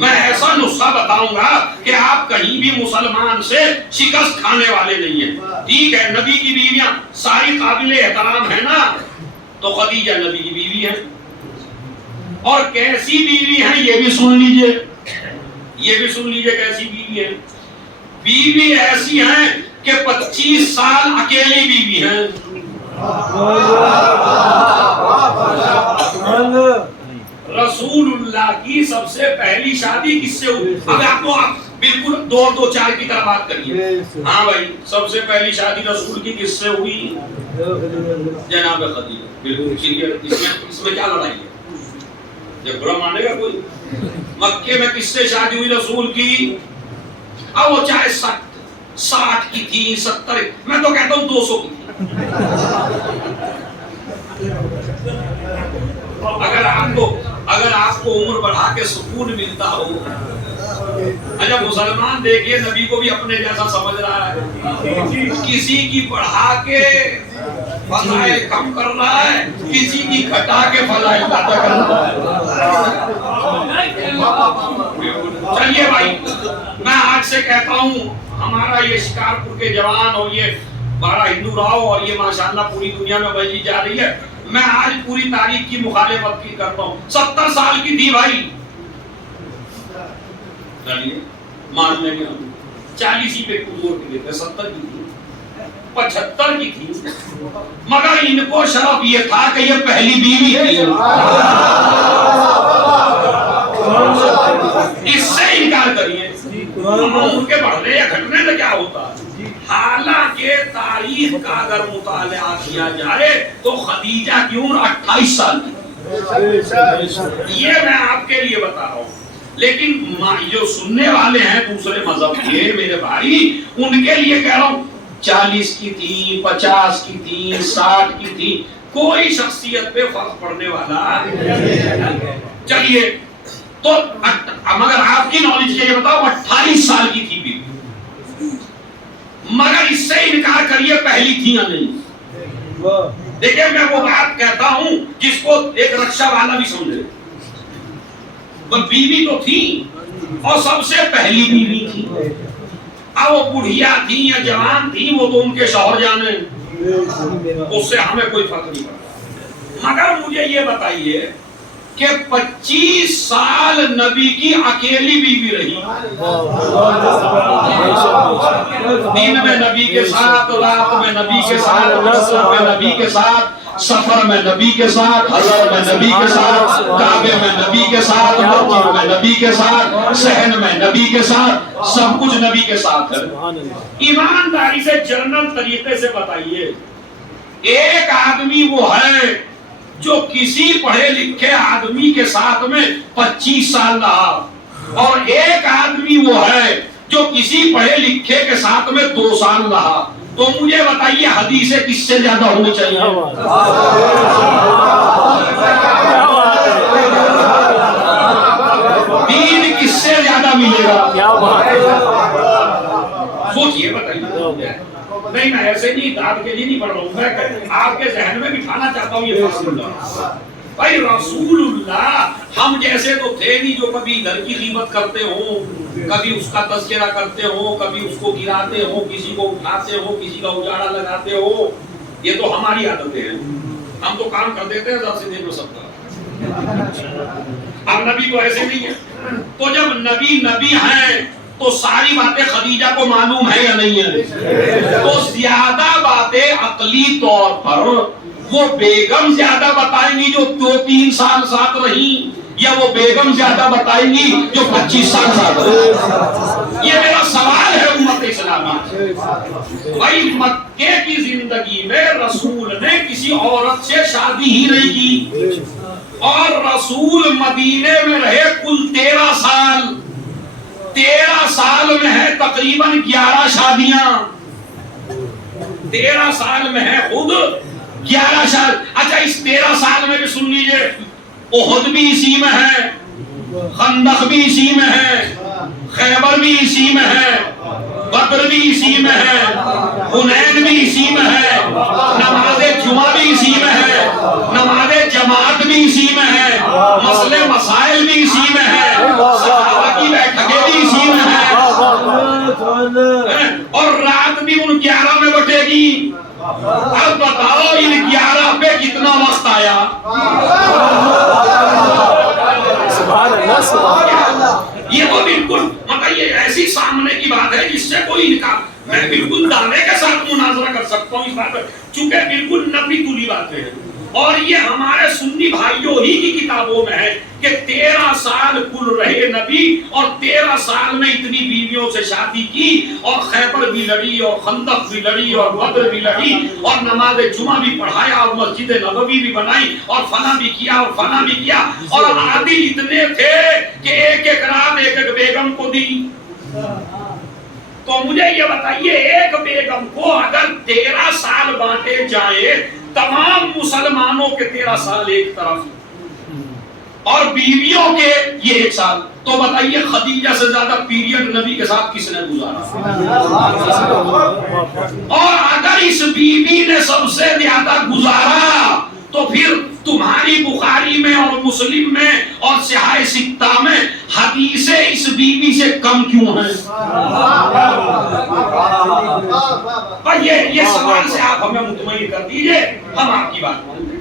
میں ایسا نسخہ بتاؤں گا کہ آپ کہیں بھی مسلمان سے شکست کھانے والے نہیں ہیں۔ ٹھیک ہے، نبی کی بیویاں ساری قابل احترام ہیں نا، تو خدیجہ نبی کی بیوی ہے، اور کیسی بیوی ہیں یہ بھی سن لیجئے، یہ بھی سن لیجئے کیسی بیوی ہے۔ بیوی ایسی ہیں کہ 25 سال اکیلی بیوی ہیں۔ رسول اللہ کی سب سے پہلی شادی کس سے ہوئی؟ اب آپ کو بالکل 2-2-4 کی طرح بات کریے۔ ہاں بھائی، سب سے پہلی شادی رسول کی کس سے ہوئی؟ جناب خدیجہ۔ بالکل، اس میں کیا لڑائی ہے؟ جب برا مانے گا کوئی؟ مکے میں کس سے شادی ہوئی رسول کی؟ اب وہ چاہے 60 کی تھی، 70، میں تو کہتا ہوں 200 کی تھی۔ اگر آپ کو عمر بڑھا کے سکون ملتا ہو، اچھا مسلمان دیکھیے نبی کو بھی اپنے جیسا سمجھ رہا ہے، کسی کی بڑھا کے فضائل کم کر رہا ہے، کسی کی گھٹا کے فضائل زیادہ کر رہا ہے۔ چلیے بھائی، میں آج سے کہتا ہوں، ہمارا یہ شکارپور کے جوان اور یہ بارہ ہندو راؤ اور یہ ماشاءاللہ پوری دنیا میں بھیجی جا رہی ہے، میں آج پوری تاریخ کی مخالفت کی کرتا ہوں۔ 70 سال کی تھی بھائی، چلیے مان لیں گے ہم، 40 ہی پہ زور کے دیتے، 70 کی تھی، 75 کی تھی، مگر ان کو شرف یہ تھا کہ یہ پہلی بیوی تھی۔ اس سے انکار کریے، ان کے بڑھنے یا گھٹنے سے کیا ہوتا ہے؟ حالانکہ تاریخ کا اگر مطالعہ کیا جائے تو خدیجہ کی عمر 28 سال کی، یہ میں آپ کے لیے بتا رہا ہوں۔ لیکن جو سننے والے ہیں دوسرے مذہب کے میرے بھائی، ان کے لیے کہہ رہا ہوں 40 کی تھی، 50 کی تھی، 60 کی تھی، کوئی شخصیت پہ فرق پڑنے والا۔ چلیے تو مگر آپ کی نالج کے لیے بتاؤ 28 سال کی تھی بیوی، مگر اس سے انکار کریے پہلی تھی یا نہیں۔ دیکھیں میں وہ بات کہتا ہوں جس کو ایک رکشہ والا بھی سمجھے، وہ بیوی تو تھی اور سب سے پہلی بیوی تھی، اب وہ بڑھیا تھی یا جوان تھی وہ تو ان کے شوہر جانے، اس سے ہمیں کوئی فرق نہیں پڑتا۔ مگر مجھے یہ بتائیے کہ 25 سال نبی کی اکیلی بیوی رہی، دن میں نبی کے ساتھ، رات میں نبی کے ساتھ، مسجد میں نبی کے ساتھ، سفر میں نبی کے ساتھ، حضر میں نبی کے ساتھ، کعبے میں نبی کے ساتھ، مسجد میں نبی کے ساتھ، صحن میں نبی کے ساتھ، سب کچھ نبی کے ساتھ ہے۔ ایمانداری سے جنرل طریقے سے بتائیے، ایک آدمی وہ ہے جو کسی پڑھے لکھے آدمی کے ساتھ میں 25 سال رہا، اور ایک آدمی وہ ہے جو کسی پڑھے لکھے کے ساتھ میں 2 سال رہا، تو مجھے بتائیے حدیثیں کس سے زیادہ ہونی چاہیے؟ دین کس سے زیادہ ملے گا؟ سوچئے بتائیے۔ نہیں میں ایسے نہیں داد کے لیے نہیں پڑھ رہا ہوں، میں آپ کے ذہن میں بٹھانا چاہتا ہوں یہ فاصلہ۔ بھائی رسول اللہ ہم جیسے تو تھے نہیں جو کبھی ادھر کی غیبت کرتے ہوں، کبھی اس کا تذکرہ کرتے ہوں، کبھی اس کو گراتے ہوں، کسی کو اٹھاتے ہوں، کسی کا اجاڑا لگاتے ہو، یہ تو ہماری عادتیں ہیں، ہم تو کام کر دیتے ہیں ذات سے دین میں سب کا۔ اب نبی تو ایسے نہیں ہے، تو جب نبی نبی ہیں تو ساری باتیں خدیجہ کو معلوم ہے یا نہیں ہے؟ تو زیادہ باتیں عقلی طور پر وہ بیگم زیادہ بتائیں گی جو 2-3 سال ساتھ رہی، یا وہ بیگم زیادہ بتائیں گی جو 25 سال ساتھ رہی؟ یہ میرا سوال ہے امت اسلامی۔ بھائی مکے کی زندگی میں رسول نے کسی عورت سے شادی ہی نہیں کی، اور رسول مدینے میں رہے کل 13 سال، 13 سال میں ہے تقریباً 11 شادیاں، 13 سال میں ہے خود 11 سال۔ اچھا اس 13 سال میں بھی سن لیجئے، احد بھی اسی میں ہے، خندق بھی اسی میں ہے، خیبر بھی اسی میں ہے، بدر بھی اسی میں ہے، حنین بھی اسی میں ہے، نماز جمعہ بھی اسی میں ہے، نماز جماعت بھی اسی میں ہے، مسئلے مسائل بھی اسی میں ہے، صحابہ کی بیٹھکیں بھی اسی میں ہے، اور رات بھی ان 11 میں بٹے گی۔ اب بتاؤ ان 11 پہ کتنا وقت آیا؟ یہ تو بالکل مطلب یہ ایسی سامنے کی بات ہے جس سے کوئی انکار، میں بالکل دعوے کے ساتھ مناظرہ کر سکتا ہوں اس بات پر، چونکہ بالکل نبی تلی باتیں ہیں، اور یہ ہمارے سنی بھائیوں ہی کی کتابوں میں ہے کہ 13 سال کل رہے نبی، اور 13 سال میں اتنی بیویوں سے شادی کی، اور خیبر بھی لڑی، اور خندق بھی لڑی، اور بدر بھی لڑی، اور نماز جمعہ بھی پڑھایا، اور مسجد نبوی بھی بنائی، اور فنا بھی کیا، اور فنا بھی کیا، اور عادل اتنے تھے کہ ایک ایک رات ایک ایک بیگم کو دی۔ تو مجھے یہ بتائیے ایک بیگم کو اگر 13 سال بانٹے جائیں، تمام مسلمانوں کے 13 سال ایک طرف اور بیویوں کے یہ 1 سال، تو بتائیے خدیجہ سے زیادہ پیریڈ نبی کے ساتھ کس نے گزارا؟ اور اگر اس بیوی نے سب سے زیادہ گزارا تو پھر تمہاری بخاری میں اور مسلم میں اور صحاح ستہ میں حدیثیں اس بیوی سے کم کیوں ہیں؟ یہ سوال سے آپ ہمیں مطمئن کر دیجئے، ہم آپ کی بات مانیں گے۔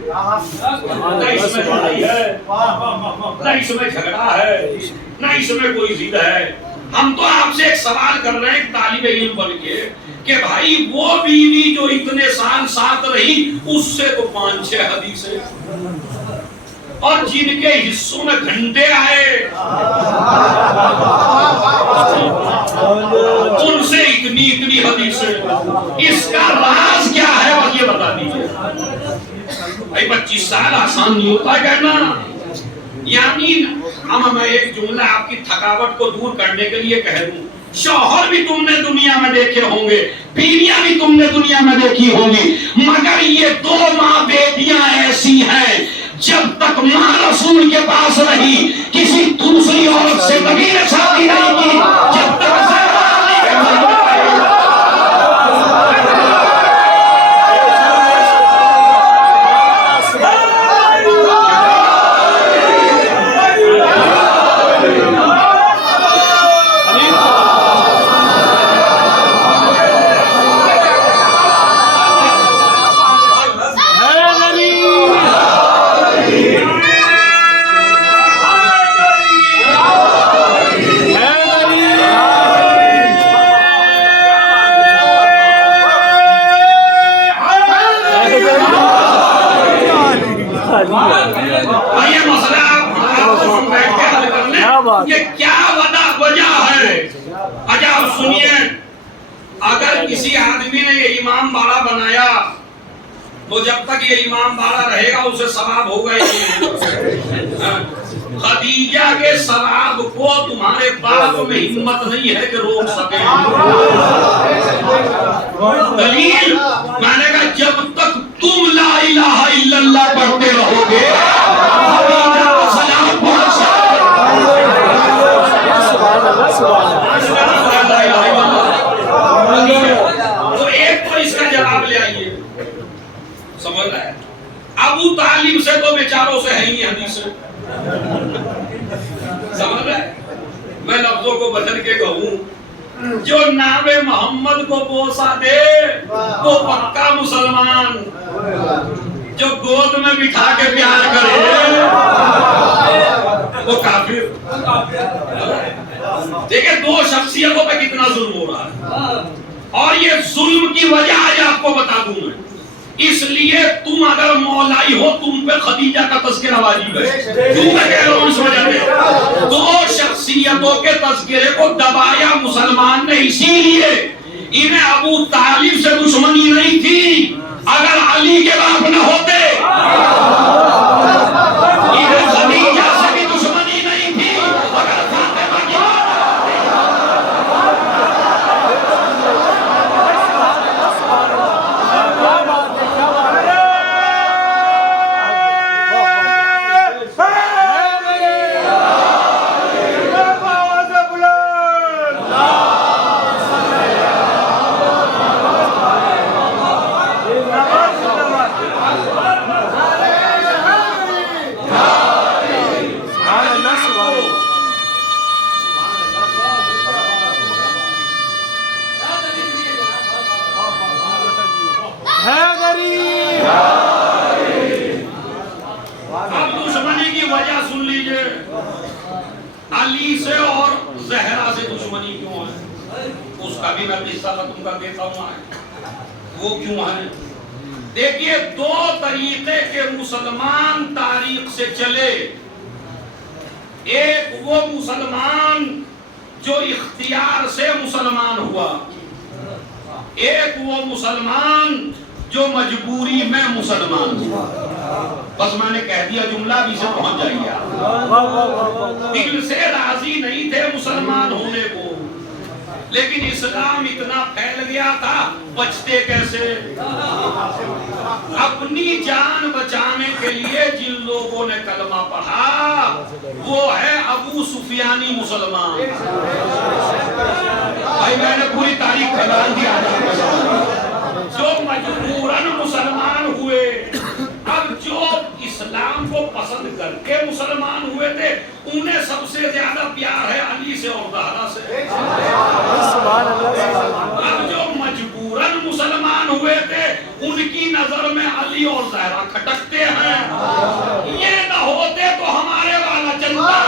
نہ اس میں لڑائی ہے، نہ اس میں جھگڑا ہے، نہ اس میں کوئی ضد ہے۔ ہم تو آپ سے ایک سوال کر رہے ہیں ایک طالب علم بن کے کہ بھائی وہ بیوی جو اتنے سال ساتھ رہی اس سے تو 5-6 حدیثیں، اور جن کے حصوں میں گھنٹے آئے ان سے اتنی حدیثیں، اس کا راز کیا ہے وہ یہ بتا دیجیے۔ بھائی 25 سال آسان نہیں ہوتا کہنا، یعنی میں ایک جملہ آپ کی تھکاوٹ کو دور کرنے کے لیے کہہ دوں، شوہر بھی تم نے دنیا میں دیکھے ہوں گے، بیویاں بھی تم نے دنیا میں دیکھی ہوں گی، مگر یہ 2 ماں بیٹیاں ایسی ہیں جب تک ماں رسول کے پاس رہی کسی دوسری عورت سے کبھی نے شادی نہیں کی، جب تک وجہ ہے. اچھا آپ سنیے, اگر کسی آدمی نے یہ امام باڑہ بنایا تو جب تک یہ امام باڑہ رہے گا اسے ثواب ہوگا ہی نہیں. خدیجہ کے ثواب کو تمہارے باپ میں ہمت نہیں ہے کہ روک سکے. دلیل میں نے کہا جب تک تم لا الہ الا اللہ پڑھتے رہو گے خدیجہ کو سلام پہنچا. تو ایک تو اس کا جواب لے آئیے. سمجھ رہا ہے, ابو طالب سے تو بیچاروں سے ہے ہی حدیث. سمجھ رہا ہے, میں لفظوں کو بدل کے کہوں, جو نام محمد کو بوسا دے وہ پکا مسلمان, جو گود میں بٹھا کے پیار کرے وہ کافر. دیکھیں دو شخصیتوں پہ کتنا ظلم ہو رہا ہے, اور یہ ظلم کی وجہ آج آپ کو بتا دوں میں. اس لیے تم اگر مولائی ہو تم پہ خدیجہ کا تذکرہ واجب ہے. کیوں میں کہہ رہا ہوں اس وجہ سے, دو شخصیتوں کے تذکرے کو دبایا مسلمان نے اسی لیے. انہیں ابو طالب سے دشمنی نہیں تھی, اگر علی کے باپ نہ ہوتے انہیں خدیجہ سے بھی دشمنی نہیں تھی, اگر فاطمہ کی علی سے اور زہرا سے دشمنی کیوں ہے, اس کا بھی میں قصہ ختم کر دیتا ہوں. وہ کیوں ہے, دیکھیے دو طریقے کے مسلمان تاریخ سے چلے. ایک وہ مسلمان جو اختیار سے مسلمان ہوا, ایک وہ مسلمان جو مجبوری میں مسلمان ہوا. بس میں نے کہہ دیا جملہ, بھی سے پہنچ جائیے آپ. دل سے راضی نہیں تھے مسلمان ہونے کو, لیکن اسلام اتنا پھیل گیا تھا, بچتے کیسے؟ اپنی جان بچانے کے لیے جن لوگوں نے کلمہ پڑھا وہ ہے ابو سفیانی مسلمان. بھائی میں نے پوری تاریخ کھلان دیا, جو مجبوراً مسلمان ہوئے. اب جو اسلام کو پسند کر کے مسلمان ہوئے تھے انہیں سب سے زیادہ پیار ہے علی سے اور زہرا سے. اب جو مجبوراً مسلمان ہوئے تھے ان کی نظر میں علی اور زہرا کھٹکتے ہیں. یہ نہ ہوتے تو ہمارے والا چلتا.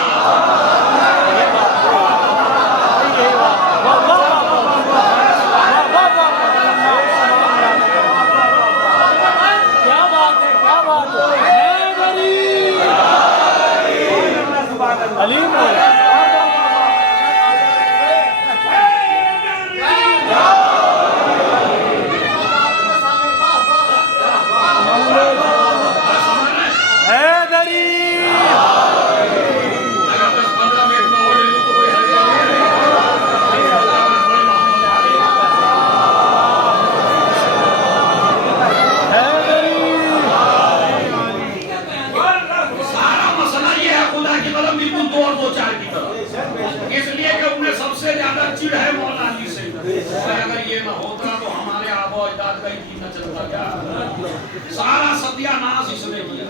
سارا ستیہ ناس اس نے کیا.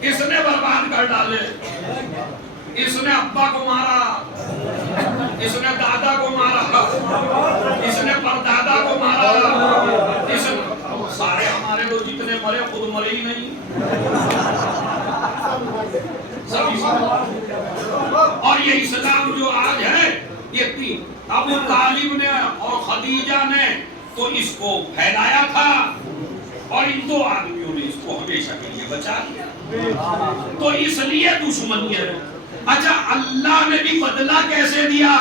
اس نے برباد کر ڈالے. اس نے ابا کو مارا, اس نے دادا کو مارا, اس نے پردادا کو مارا. اس سارے ہمارے تو جتنے مرے خود مرے ہی نہیں. اور یہ اسلام جو آج ہے یہ ابو طالب نے اور خدیجہ نے تو اس کو پھیلایا تھا, اور ان دو آدمیوں نے اس کو ہمیشہ کے لیے بچا لیا. تو اس لیے دشمنی ہے۔ اچھا اللہ نے بھی بدلہ کیسے دیا؟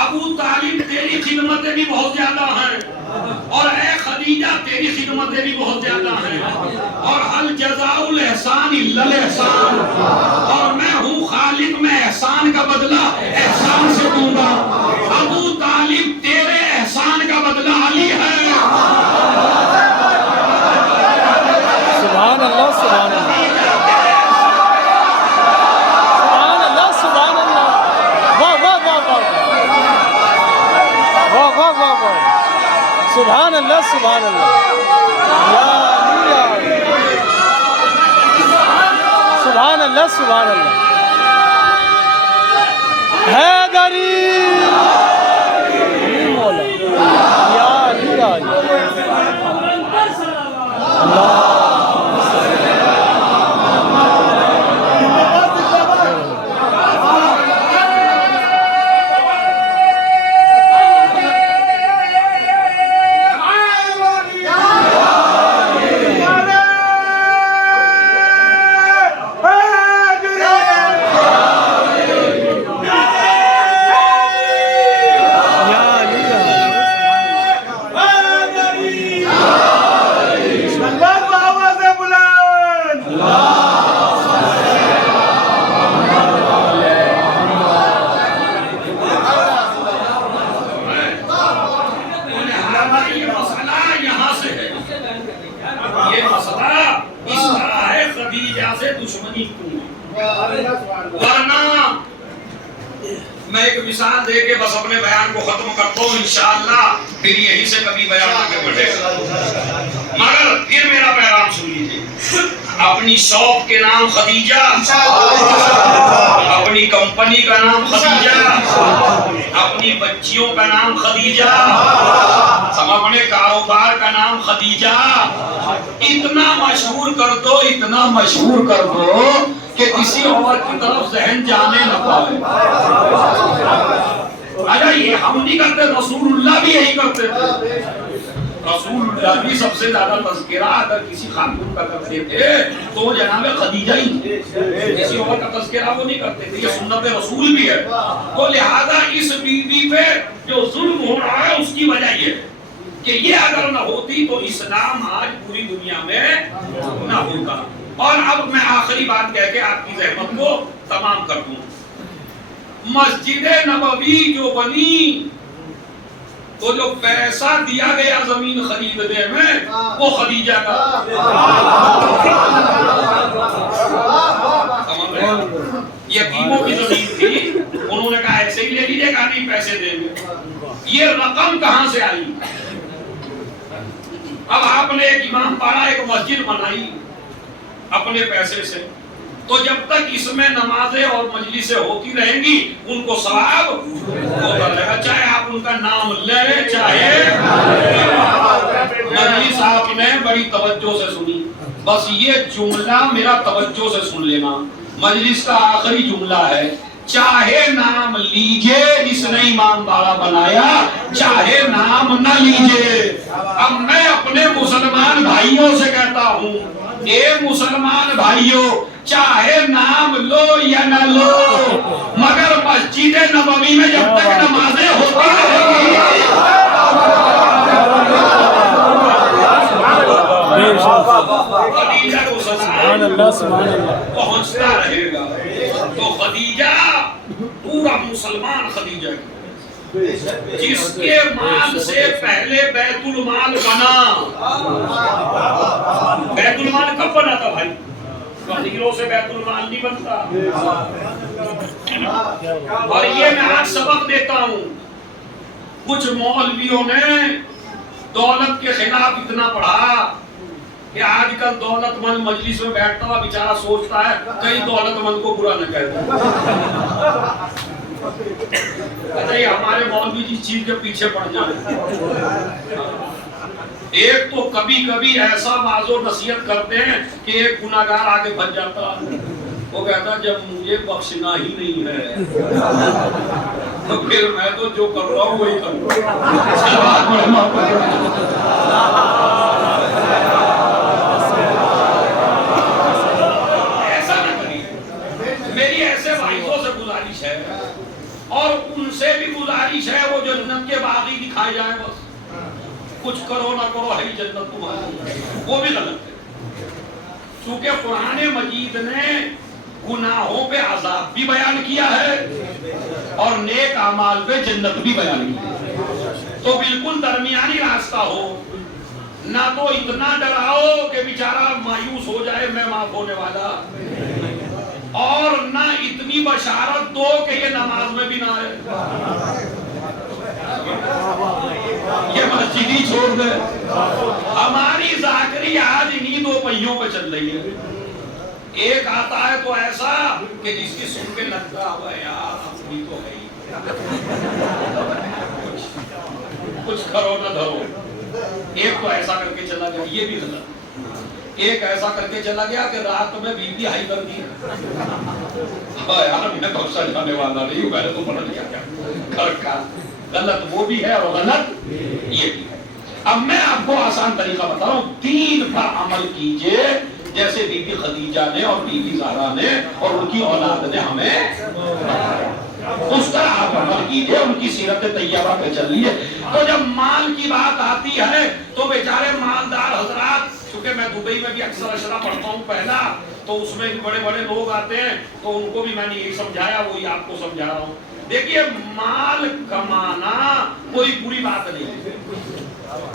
ابو طالب تیری خدمتیں بھی بہت زیادہ ہیں، اور اے خدیجہ تیری خدمتیں بھی بہت زیادہ ہیں، اور حل جزاء الاحسان الا الاحسان، اور میں ہوں خالق، میں احسان کا بدلہ احسان سے دوں گا۔ ابو طالب تیرے احسان کا بدلہ علی ہے۔ سبحان اللہ سبحان اللہ سبحان اللہ سبحان اللہ، واہ واہ واہ واہ واہ واہ واہ واہ، سبحان اللہ سبحان اللہ، یا علی یا علی، سبحان اللہ سبحان اللہ، حیدری مولا، یا علی یا علی، اللہ میں ایک مثال دے کے بس اپنے بیان کو ختم کرتا ہوں، انشاءاللہ پھر یہی سے کبھی بیان آگے بڑھے گا، مگر پھر میرا پیغام سن لیجیے۔ اپنی شاپ کے نام خدیجہ، اپنی کمپنی کا نام خدیجہ، اپنی بچیوں کا نام خدیجہ، اپنے کاروبار کا نام خدیجہ، اتنا مشہور کر دو، اتنا مشہور کر دو کہ کسی اور کی طرف ذہن جانے نہ پائے۔ اچھا یہ ہم نہیں کرتے، رسول اللہ بھی یہی کرتے تھے۔ رسول اللہ بھی سب سے زیادہ تذکرہ اگر کسی خاتون کا کرتے تھے تو وہ جناب خدیجہ ہی تھے، کسی اور کا تذکرہ وہ نہیں کرتے تھے۔ یہ سنت رسول بھی ہے۔ تو لہذا اس بیوی پہ جو ظلم ہو رہا ہے اس کی وجہ یہ ہے کہ یہ اگر نہ ہوتی تو اسلام آج پوری دنیا میں نہ ہوتا۔ اور اب میں آخری بات کہہ کے آپ کی زحمت کو تمام کر دوں۔ مسجد نبوی جو بنی تو جو پیسہ دیا گیا زمین خریدنے میں وہ خدیجہ کا، یتیموں کی زمین تھی، انہوں نے کہا ایسے ہی لے لیجیے، کہا نہیں پیسے دیں گے۔ یہ رقم کہاں سے آئی؟ اب آپ نے ایک امام پاڑا، ایک مسجد بنائی اپنے پیسے سے، تو جب تک اس میں نمازیں اور مجلسیں ہوتی رہیں گی ان کو ثواب ہوتا رہے گا، چاہے آپ ان کا نام لیں چاہے۔ مجلس آپ نے بڑی توجہ سے سنی، بس یہ جملہ میرا توجہ سے سن لینا، مجلس کا آخری جملہ ہے، چاہے نام لیجئے، اس نے امام باڑا بنایا، چاہے نام نہ لیجئے۔ اب میں اپنے مسلمان بھائیوں سے کہتا ہوں، اے مسلمان بھائیوں، چاہے نام لو یا نہ لو، مگر مسجد نبوی میں جب تک نمازیں ہوتی رہیں گی خدیجہ کو پہنچتا رہے گا۔ تو خدیجہ پورا مسلمان خدیجہ کی، جس کے مال سے پہلے بیت المال بنا۔ بیت المال کب بنا تھا بھائی؟ فقیروں سے بیت المال نہیں بنتا۔ اور یہ میں آج سبق دیتا ہوں، کچھ مولویوں نے دولت کے خلاف اتنا پڑھا کہ آج کل دولت مند مجلس میں بیٹھتا ہوا بیچارہ سوچتا ہے کئی دولت مند کو برا نہ کہتا۔ ہمارے مولوی جس چیز کے پیچھے پڑ جائے، ایک تو کبھی کبھی ایسا واضح و نصیحت کرتے ہیں کہ ایک گناہگار آگے بچ جاتا، وہ کہتا جب مجھے بخشنا ہی نہیں ہے تو پھر میں تو جو کر رہا ہوں وہی کروں۔ میری ایسے بھائیوں سے گزارش ہے اور ان سے بھی گزارش ہے وہ جنت کے باغی دکھائے جائیں بس، کچھ کرو نہ کرو ہے جنت تمہاری، وہ بھی غلط ہے۔ چونکہ قرآن مجید نے گناہوں پہ عذاب بھی بیان کیا ہے اور نیک اعمال پہ جنت بھی بیان کی ہے، تو بالکل درمیانی راستہ ہو، نہ تو اتنا ڈراؤ کہ بیچارہ مایوس ہو جائے میں معاف ہونے والا، اور نہ اتنی بشارت دو کہ یہ نماز میں بھی نہ آئے، یہ مسجد ہی چھوڑ دے۔ ہماری ذاکری آج انہی دو پہیوں پہ چل رہی ہے، ایک آتا ہے تو ایسا کہ جس کی سن کے لگتا ہوا یار اپنی تو ہے ہی، کچھ کرو نہ دھرو، ایک تو ایسا کر کے چلا گیا، یہ بھی غلط، ایک ایسا کر کے چلا گیا کہ رات میں بی ہائی کر دی، یار میں تو سمجھانے والا نہیں ہوں، میں نے تو پڑھ لیا کیا، غلط وہ بھی ہے اور غلط یہ بھی ہے۔ اب میں آپ کو آسان طریقہ بتا رہا ہوں، دین پر عمل کیجئے جیسے بی بی خدیجہ نے اور بی بی زہرا نے اور ان کی اولاد نے ہمیں، اس طرح آپ عمل کیجئے، ان کی سیرت طیبہ پہ چلیے۔ تو جب مال کی بات آتی ہے تو بیچارے مالدار حضرات، چونکہ میں دبئی میں بھی اکثر اشرا پڑھتا ہوں پہلا، تو اس میں بھی بڑے بڑے لوگ آتے ہیں، تو ان کو بھی میں نے یہی سمجھایا وہی آپ کو سمجھا رہا ہوں۔ دیکھیے مال کمانا کوئی بری بات نہیں ہے،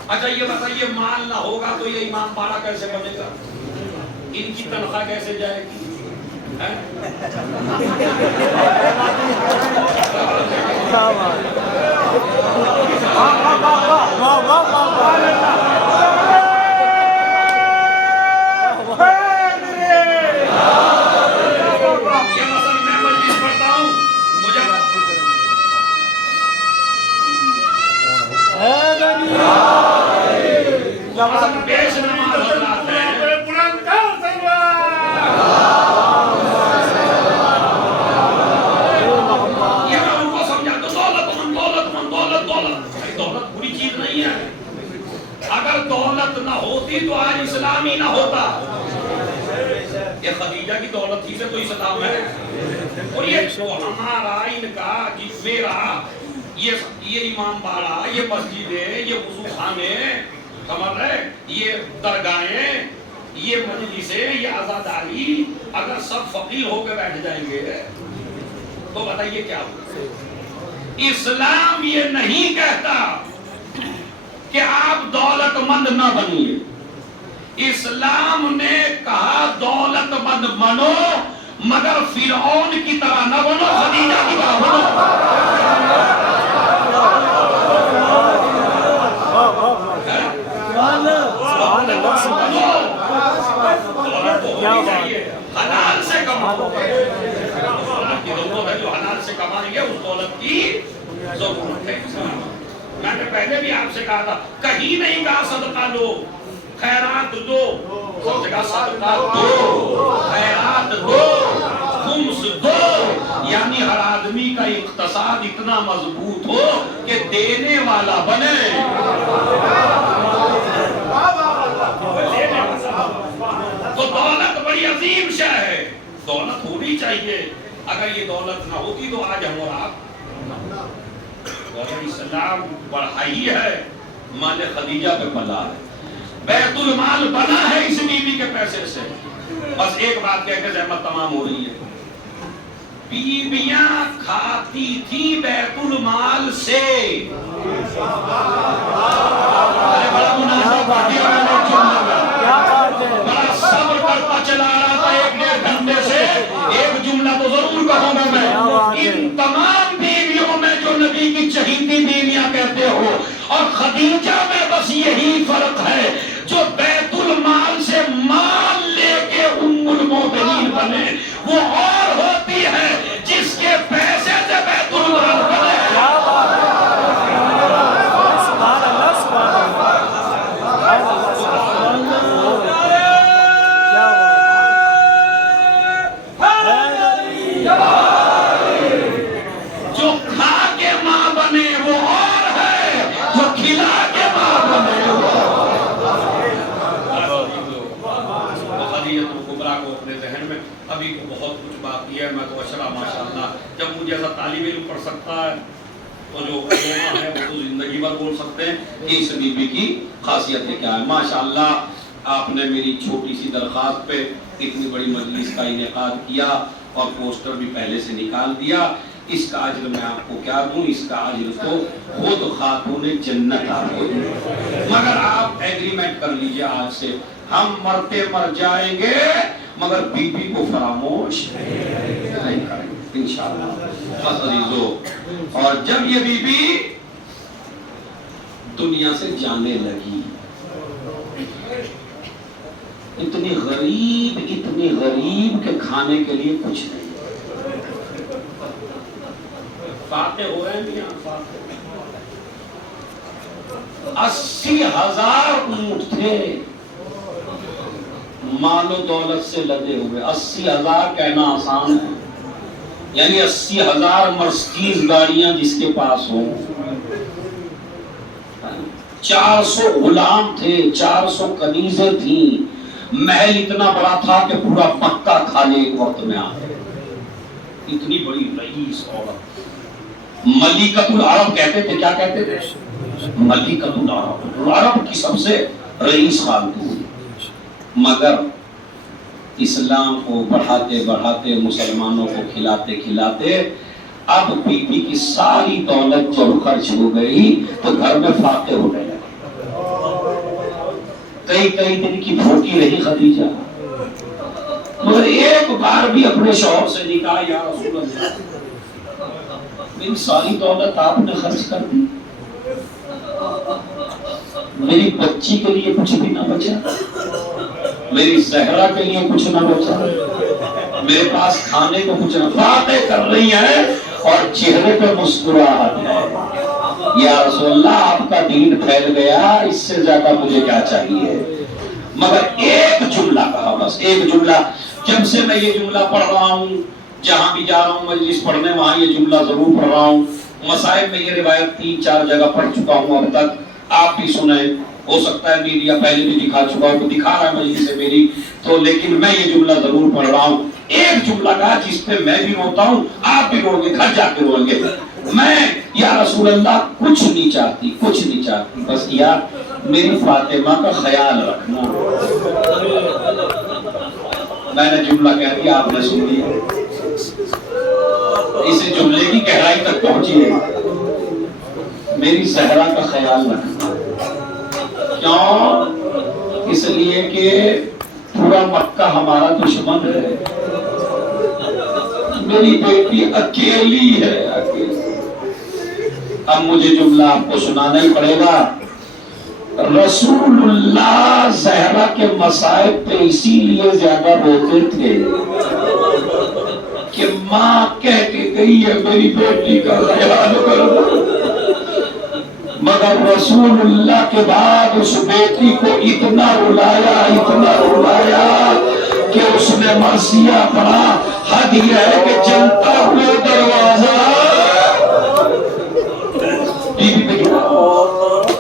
اچھا یہ بتائیے مال نہ ہوگا تو یہ امام باڑہ کیسے بنے گا، ان کی تنخواہ کیسے جائے گی؟ بیش نماز حضرات ہیں، یہ میں ان کو سمجھا تو دولت بری چیز نہیں ہے، اگر دولت نہ ہوتی تو آج اسلام ہی نہ ہوتا، یہ خدیجہ کی دولت ہی سے تو اسلام ہے، اور یہ ہمارا ان کا میرا یہ امام باڑہ، یہ مسجدیں، یہ وضو خانے، سمجھ رہے، یہ درگاہیں، یہ مجلسیں، یہ عزاداری، اگر سب فقیر ہو کے بیٹھ جائیں گے تو بتائیے کیا ہوگا؟ اسلام یہ نہیں کہتا کہ آپ دولت مند نہ بنیے، اسلام نے کہا دولت مند بنو مگر فرعون کی طرح نہ بنو، خدیجہ کی طرح بنو۔ حلال سے کماؤ، جو حلال سے کمائیں گے اس دولت کی ضرورت ہے۔ میں نے پہلے بھی آپ سے کہا تھا، کہیں نہیں کہا صدقہ لو، خیرات دو، سب جگہ صدقہ دو، خیرات دو، خمس دو، یعنی ہر آدمی کا اقتصاد اتنا مضبوط ہو کہ دینے والا بنے۔ تو دولت بڑی عظیم شے ہے، دولت ہونی چاہیے، اگر یہ دولت نہ ہوتی تو آج ہم اور آپ، اسلام بڑھائی ہے، مال خدیجہ پہ پلا ہے، بیت المال بنا ہے اس بی بی کے پیسے سے۔ بس ایک بات کہہ کے زحمت تمام ہو رہی ہے، بیویاں کھاتی تھی بیت المال سے، بڑا مناسب بڑا صبر کرتا چلا رہا تھا، ایک ڈیڑھ گھنٹے سے ایک جملہ تو ضرور کہوں گا میں، ان تمام بیویوں میں جو نبی کی چہیتی بیویاں کہتے ہو اور خدیجہ میں بس یہی فرق ہے، جو بیت المال سے مال لے کے ام المومنین بنے، وہ اور ہوتی ہے جس کے پیسے سے بیت المال بنے۔ جو کھا کے ماں بنے وہ اور ہے، جو کھلا کے ماں بنے وہ خدیجہ کبریٰ کو اپنے ذہن میں ابھی کو بہت کچھ باقی ہے میں تو اشرا ماشاءاللہ جب مجھے ایسا طالب علم پڑھ سکتا ہے تو جو علماء ہے وہ تو زندگی بھر بول سکتے ہیں کہ اس بی بی کی خاصیتیں کیا ہے. ماشاءاللہ آپ نے میری چھوٹی سی درخواست پہ اتنی بڑی مجلس کا انعقاد کیا اور پوسٹر بھی پہلے سے نکال دیا. اس کا اجر میں آپ کو کیا دوں, اس کا اجر تو خود خاتون جنت آپ کو دوں. مگر آپ ایگریمنٹ کر لیجئے آج سے ہم مرتے مر جائیں گے مگر بی بی کو فراموش نہیں کریں گے انشاءاللہ. بس عزیزو, اور جب یہ بی بی دنیا سے جانے لگی اتنی غریب کہ کھانے کے لیے کچھ نہیں. فاتح ہو رہے ہیں یہاں فاتح. 80,000 اونٹ تھے مال و دولت سے لدے ہوئے. 80,000 کہنا آسان ہے, یعنی 80,000 مرسڈیز گاڑیاں جس کے پاس ہوں. 400 غلام تھے, 400 کنیزیں تھیں. محل اتنا بڑا تھا کہ پورا مکہ کھا لے ایک وقت میں آئے. اتنی بڑی رئیس عورت. ملکۃ العرب کہتے تھے. کیا کہتے تھے؟ ملکۃ العرب, عرب کی سب سے رئیس خاتون. مگر اسلام کو بڑھاتے بڑھاتے مسلمانوں کو کھلاتے کھلاتے اب بی بی کی ساری دولت جب خرچ ہو گئی تو گھر میں فاقے ہونے لگے. کئی دن کی بھوکی رہی خدیجہ, مگر ایک بار بھی اپنے شوہر سے نہیں کہا یا رسول اللہ میری ساری دولت آپ نے خرچ کر دی, میری بچی کے لیے کچھ بھی نہ بچا, میری زہرا کے لیے کچھ نہ بچا, میرے پاس کھانے کو کچھ نہ. باتیں کر رہی ہیں اور چہرے پہ مسکراہٹ ہے. یا رسول اللہ آپ کا دین پھیل گیا, اس سے زیادہ مجھے کیا چاہیے. مگر ایک جملہ کہا, بس ایک جملہ. جب سے میں یہ جملہ پڑھ رہا ہوں, جہاں بھی جا رہا ہوں مجلس پڑھنے وہاں یہ جملہ ضرور پڑھ رہا ہوں. مصائب میں یہ روایت 3-4 جگہ پڑھ چکا ہوں اب تک, آپ بھی سنیں. ہو سکتا ہے میڈیا پہلے بھی دکھا چکا ہوں, دکھا رہا ہے مجلس سے میری تو, لیکن میں یہ جملہ ضرور پڑھ رہا ہوں. ایک جملہ کہا جس پہ میں بھی روتا ہوں, آپ بھی رو گے, گھر جا کے روئیں گے. میں یا رسول اللہ کچھ نہیں چاہتی, بس یا میری فاطمہ کا خیال رکھنا. میں نے جملہ کہہ دیا, آپ نے سن لیا. اس جملے کی گہرائی تک پہنچی ہے. میری زہرا کا خیال رکھنا. کیوں؟ اس لیے کہ پورا مکہ ہمارا دشمن ہے, میری بیٹی اکیلی ہے. اب مجھے جملہ آپ کو سنانا ہی پڑے گا. رسول اللہ زہرا کے مصائب پہ اسی لیے زیادہ روتے تھے کہ ماں کہہ کے گئی ہے میری بیٹی کا خیال کرنا. مگر رسول اللہ کے بعد اس بیٹی کو اتنا رلایا کہ اس نے مرثیہ پڑھا. حد یہ ہے کہ جلتا ہوا دروازہ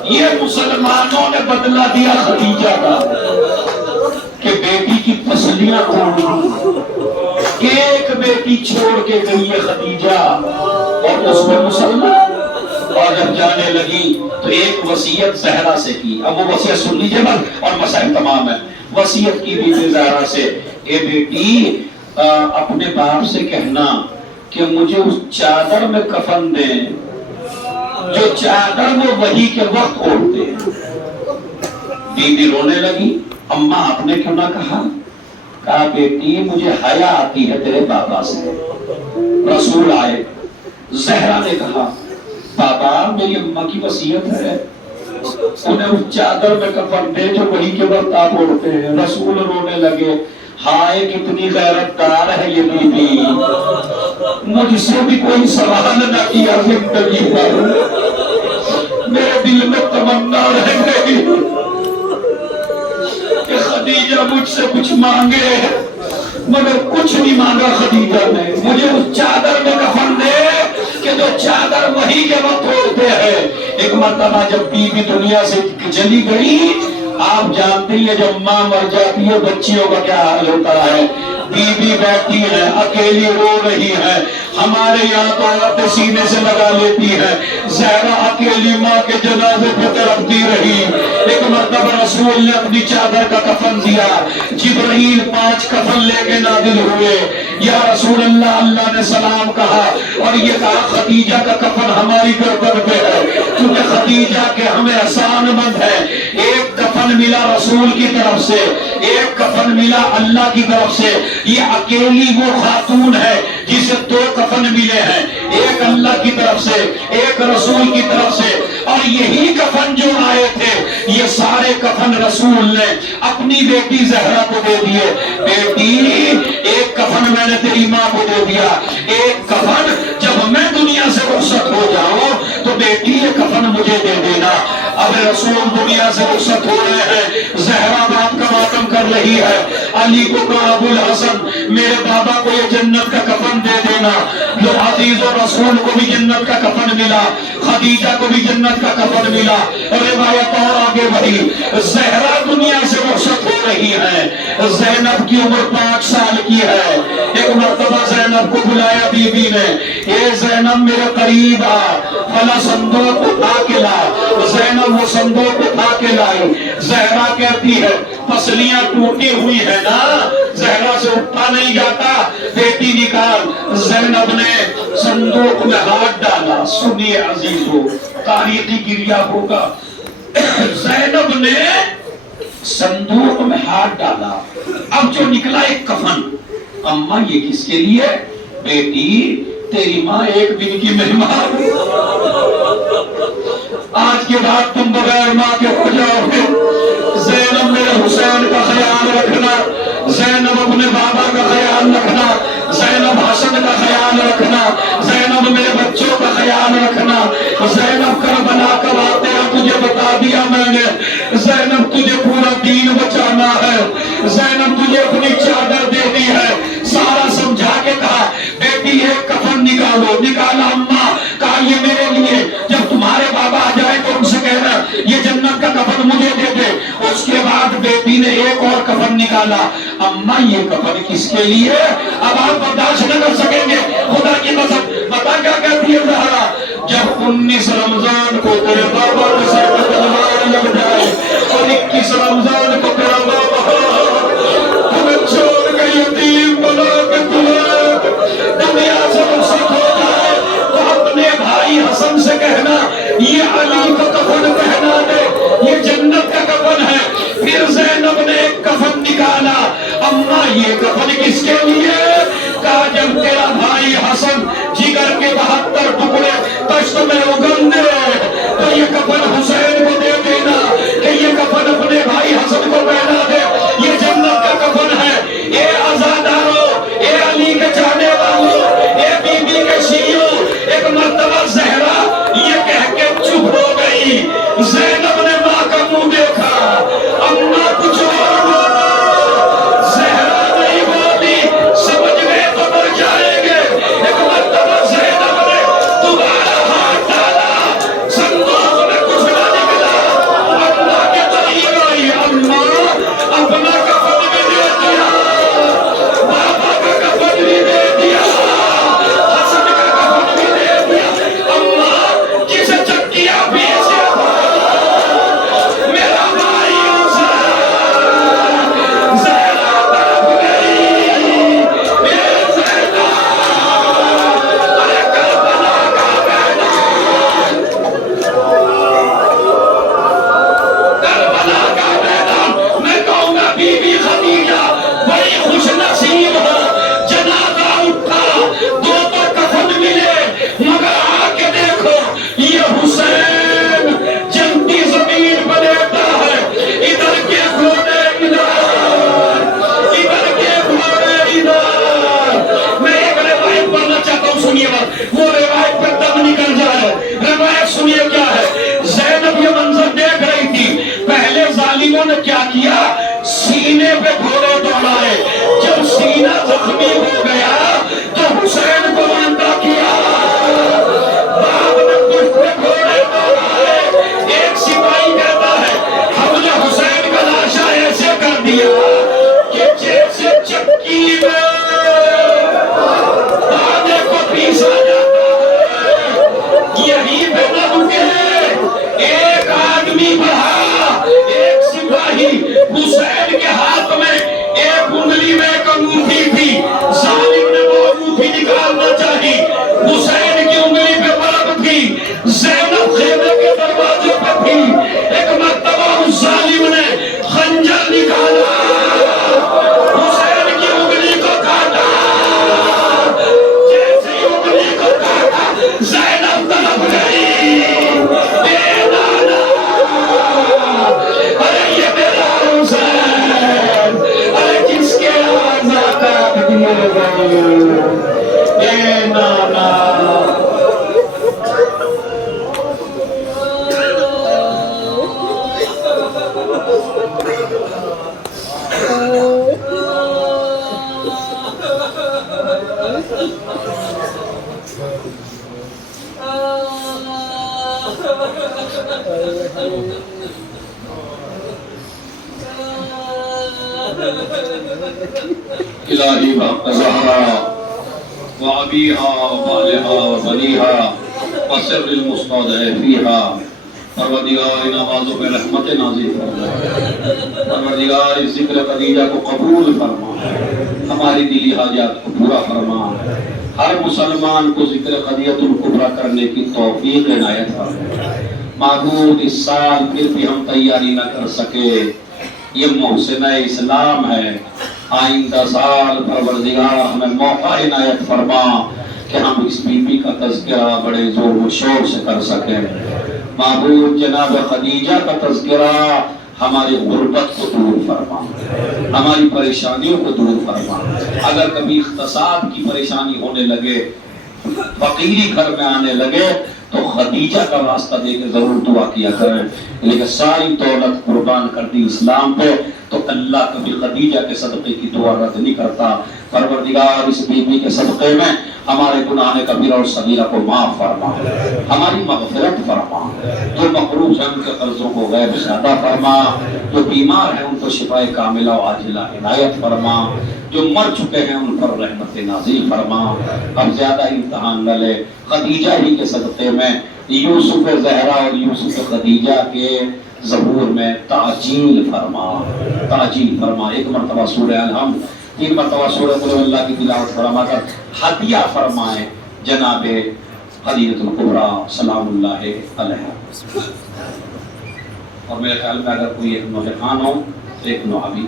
یہ مسلمانوں نے بدلا دیا خدیجہ کا کہ بیٹی کی پسلیاں توڑ. ایک بیٹی چھوڑ کے گئی ہے خدیجہ اور اس میں مسلمان. اور جب جانے لگی تو ایک وصیت زہرا سے کی. اب وہ وصیت سن لیجئے بس, اور مسائل تمام ہے. وصیت کی بھی زہرا سے, اے بیٹی اپنے باپ سے کہنا کہ مجھے اس چادر میں کفن دیں جو چادر وہ وحی کے وقت اوڑھتے ہیں. بی بی رونے لگی. اماں آپ نے کیوں نہ کہا؟ کہا بیٹی مجھے حیا آتی ہے تیرے بابا سے. رسول آئے. زہرا نے کہا بابا میری اماں کی وصیت ہے انہیں اس چادر میں کفن دے جو وحی کے وقت آپ اوڑھتے ہیں. رسول رونے لگے. ہائے کتنی غیرت دار ہے یہ بی بی, مجھ سے بھی کوئی سوال نہ کیا زندگی پر. میرے دل میں تمنا رہ گئی کہ خدیجہ مجھ سے کچھ مانگے, مگر کچھ نہیں مانگا خدیجہ نے. مجھے اس چادر میں کفن دے کہ جو چادر وحی کے وقت اوڑھتے ہیں. ایک مرتبہ جب بی بی دنیا سے چلی گئی, آپ جانتے ہیں جب ماں مر جاتی ہے بچیوں کا کیا حال ہوتا ہے. بیوی بیٹھی ہے اکیلی رو رہی ہے. ہمارے یہاں تو عورتیں سینے سے لگا لیتی ہے. زہرا اکیلی ماں کے جنازے پہ تڑپتی رہی. ایک مرتبہ رسول نے اپنی چادر کا کفن دیا. جبرائیل 5 کفن لے کے نازل ہوئے. یا رسول اللہ، اللہ نے سلام کہا اور یہ کہا خدیجہ کا کفن ہماری گردن پہ ہے، کیونکہ خدیجہ کے ہمیں احسان مند ہے. ایک کفن ملا رسول کی طرف سے، ایک کفن ملا اللہ کی طرف سے. یہ اکیلی وہ خاتون ہے جسے 2 کفن ملے ہیں، ایک اللہ کی طرف سے، ایک رسول کی طرف سے. اور یہی کفن جو آئے تھے، یہ سارے کفن رسول نے اپنی بیٹی زہرا کو دے دیے. بیٹی، ایک کفن میں نے تیری ماں کو دے دیا، ایک کفن جب میں دنیا سے رخصت ہو جاؤں تو بیٹی یہ کفن مجھے دے دینا. اب رسول دنیا سے رخصت ہو رہے ہیں، زہرا باپ کا ماتم کر رہی ہے. علی کو کہا ابو الحسن میرے بابا کو یہ جنت کا کفن دے دینا. جو عزیز و رسول کو بھی جنت کا کفن ملا، خدیجہ کو بھی جنت کا کفن ملا. روایت اور آگے بڑھی، زہرا دنیا سے رخصت ہو رہی ہے. زینب کی عمر 5 سال کی ہے. ایک مرتبہ زینب کو بلایا بی بی نے، اے زینب میرے قریب آ، فلا صندوق اٹھا کے لا. زینب وہ صندوق اٹھا کے لائی. زہرا کہتی ہے پسلیاں ٹوٹی ہوئی ہے نا، زہرا سے اٹھا نہیں جاتا، بیٹی نکال. زینب نے صندوق میں ہاتھ ڈالا. سنیے عزیزو، تاریخی گریہ ہوگا. زینب نے صندوق میں ہاتھ ڈالا، اب جو نکلا ایک کفن. اماں یہ کس کے لیے؟ بیٹی تیری ماں ایک دن کی مہمان، آج کے بعد تم بغیر ماں کے ہو جاؤ گے. زینب میرے حسین کا خیال رکھنا، زینب اپنے بابا کا خیال رکھنا، زینب حسن کا خیال رکھنا، زینب میرے بچوں کا خیال رکھنا. زینب کربلا کا واقعہ تجھے بتا دیا میں نے. زینب تجھے پورا دین بچانا ہے. زینب تجھے اپنی چادر دے دی ہے. سارا سمجھا کے کہا بیٹی ایک کفن نکالو. نکالا اماں، کہا یہ میرے لیے، جب تمہارے بابا آ جائے تو ان سے کہنا یہ جنت کا کفن مجھے دے دے. اس کے بعد بیٹی نے ایک اور کفن نکالا. اماں یہ کفن کس کے لیے؟ اب آپ برداشت نہ کر سکیں گے، خدا کی قسم. پتا کیا کہتی ہے زہرا؟ جب 19 رمضان کو تیرے بابا کے سر پہ تلوار لگ جائے اور 21 رمضان کو تیرا بابا تمہیں چھوڑ کے یتیم بنا کے تمہیں دنیا سے رخصت ہو جائے تو اپنے بھائی حسن سے کہنا یہ علی کو کفن پہنا دے، یہ جنت کا کفن ہے. پھر زینب نے ایک کفن نکالا. اماں یہ کفن کس کے لیے؟ کہا جب تیرا بھائی حسن جگر کے 72 ٹکڑے تشت میں اگل دے تو یہ کفن حسین کو دے دینا کہ یہ کفن اپنے بھائی حسن کو پہنا دے. یہ جنت کا کفن ہے. اے عزادارو، اے علی کے چاہنے والوں، اے بی بی کے شیعوں، ایک مرتبہ زہرا یہ کہہ کے چپ ہو گئی. زینب نے ماں کا منہ دیکھا، اماں کچھ اور بولا، زہرا نہیں بولی. سمجھ گئے تو مر جائیں گے. ایک مرتبہ زینب نے دوبارہ ہاتھ ڈالا، صندوق میں کچھ نہ نکلا. نکالنا چاہی. حسین کی انگلی پہ برق تھی, زینب خیمے کے دروازے پہ تھی. ایک مرتبہ اس ظالم نے خنجر نکالا, حسین کی انگلی کو کاٹا. جیسے ہی انگلی کو کاٹا, زینب طرف گئی. اے نانا, ارے یہ میرا حسین, ارے جس کے آزاد دیے گئے. اے نانا, الہی بحق زہرا وعبیہا وبالہا وبلیہا وسر المستضعفیہا. پروردگار نوازوں پہ رحمت نازل فرما. پروردگار اس ذکر خدیجہ کو قبول فرما, ہماری دلی حاجات کو پورا فرما. ہر مسلمان کو ذکر خدیجۃ الکبریٰ کرنے کی توفیق عنایت فرما. معبود اس سال پھر بھی ہم تیاری نہ کر سکے, یہ محسن اسلام ہے. آئندہ سال پروردگار ہمیں موقع عنایت فرما کہ ہم اس بی بی کا تذکرہ بڑے زور و شور سے کر سکیں. معبود جناب خدیجہ کا تذکرہ ہماری غربت کو دور فرما, ہماری پریشانیوں کو دور فرما. اگر کبھی اقتصاد کی پریشانی ہونے لگے, فقیری گھر میں آنے لگے, تو خدیجہ کا واسطہ دے کے ضرور دعا کیا کریں. لیکن ساری دولت قربان کر دی اسلام پہ, تو اللہ کبھی خدیجہ کے صدقے کی دعا رد نہیں کرتا. پروردگار اس بی بی کے صدقے میں ہمارے گناہ کبیرہ اور صغیرہ کو معاف فرما, ہماری مغفرت فرما. جو مقروض ہیں ان کے قرضوں کو غیر زیادہ فرما, جو بیمار ہیں ان کو شفاء کاملہ و عاجلہ عنایت فرما, جو مر چکے ہیں ان پر رحمت نازل فرما. اب زیادہ امتحان نہ لے, خدیجہ ہی کے صدقے میں یوسف زہرا اور یوسف خدیجہ کے ظہور میں تعجیل فرما, تعجیل فرما. ایک مرتبہ سورہ الحمد, 3 مرتبہ سورہ قل اللہ کی تلاوت فرما کر ہدیہ فرمائے جناب خدیجۃ الکبریٰ سلام اللہ علیہا. اور میرے خیال میں اگر کوئی ایک نوجوان ہو تو ایک نوابی.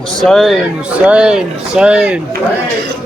Hussein, Hussein, Hussein, Hussein.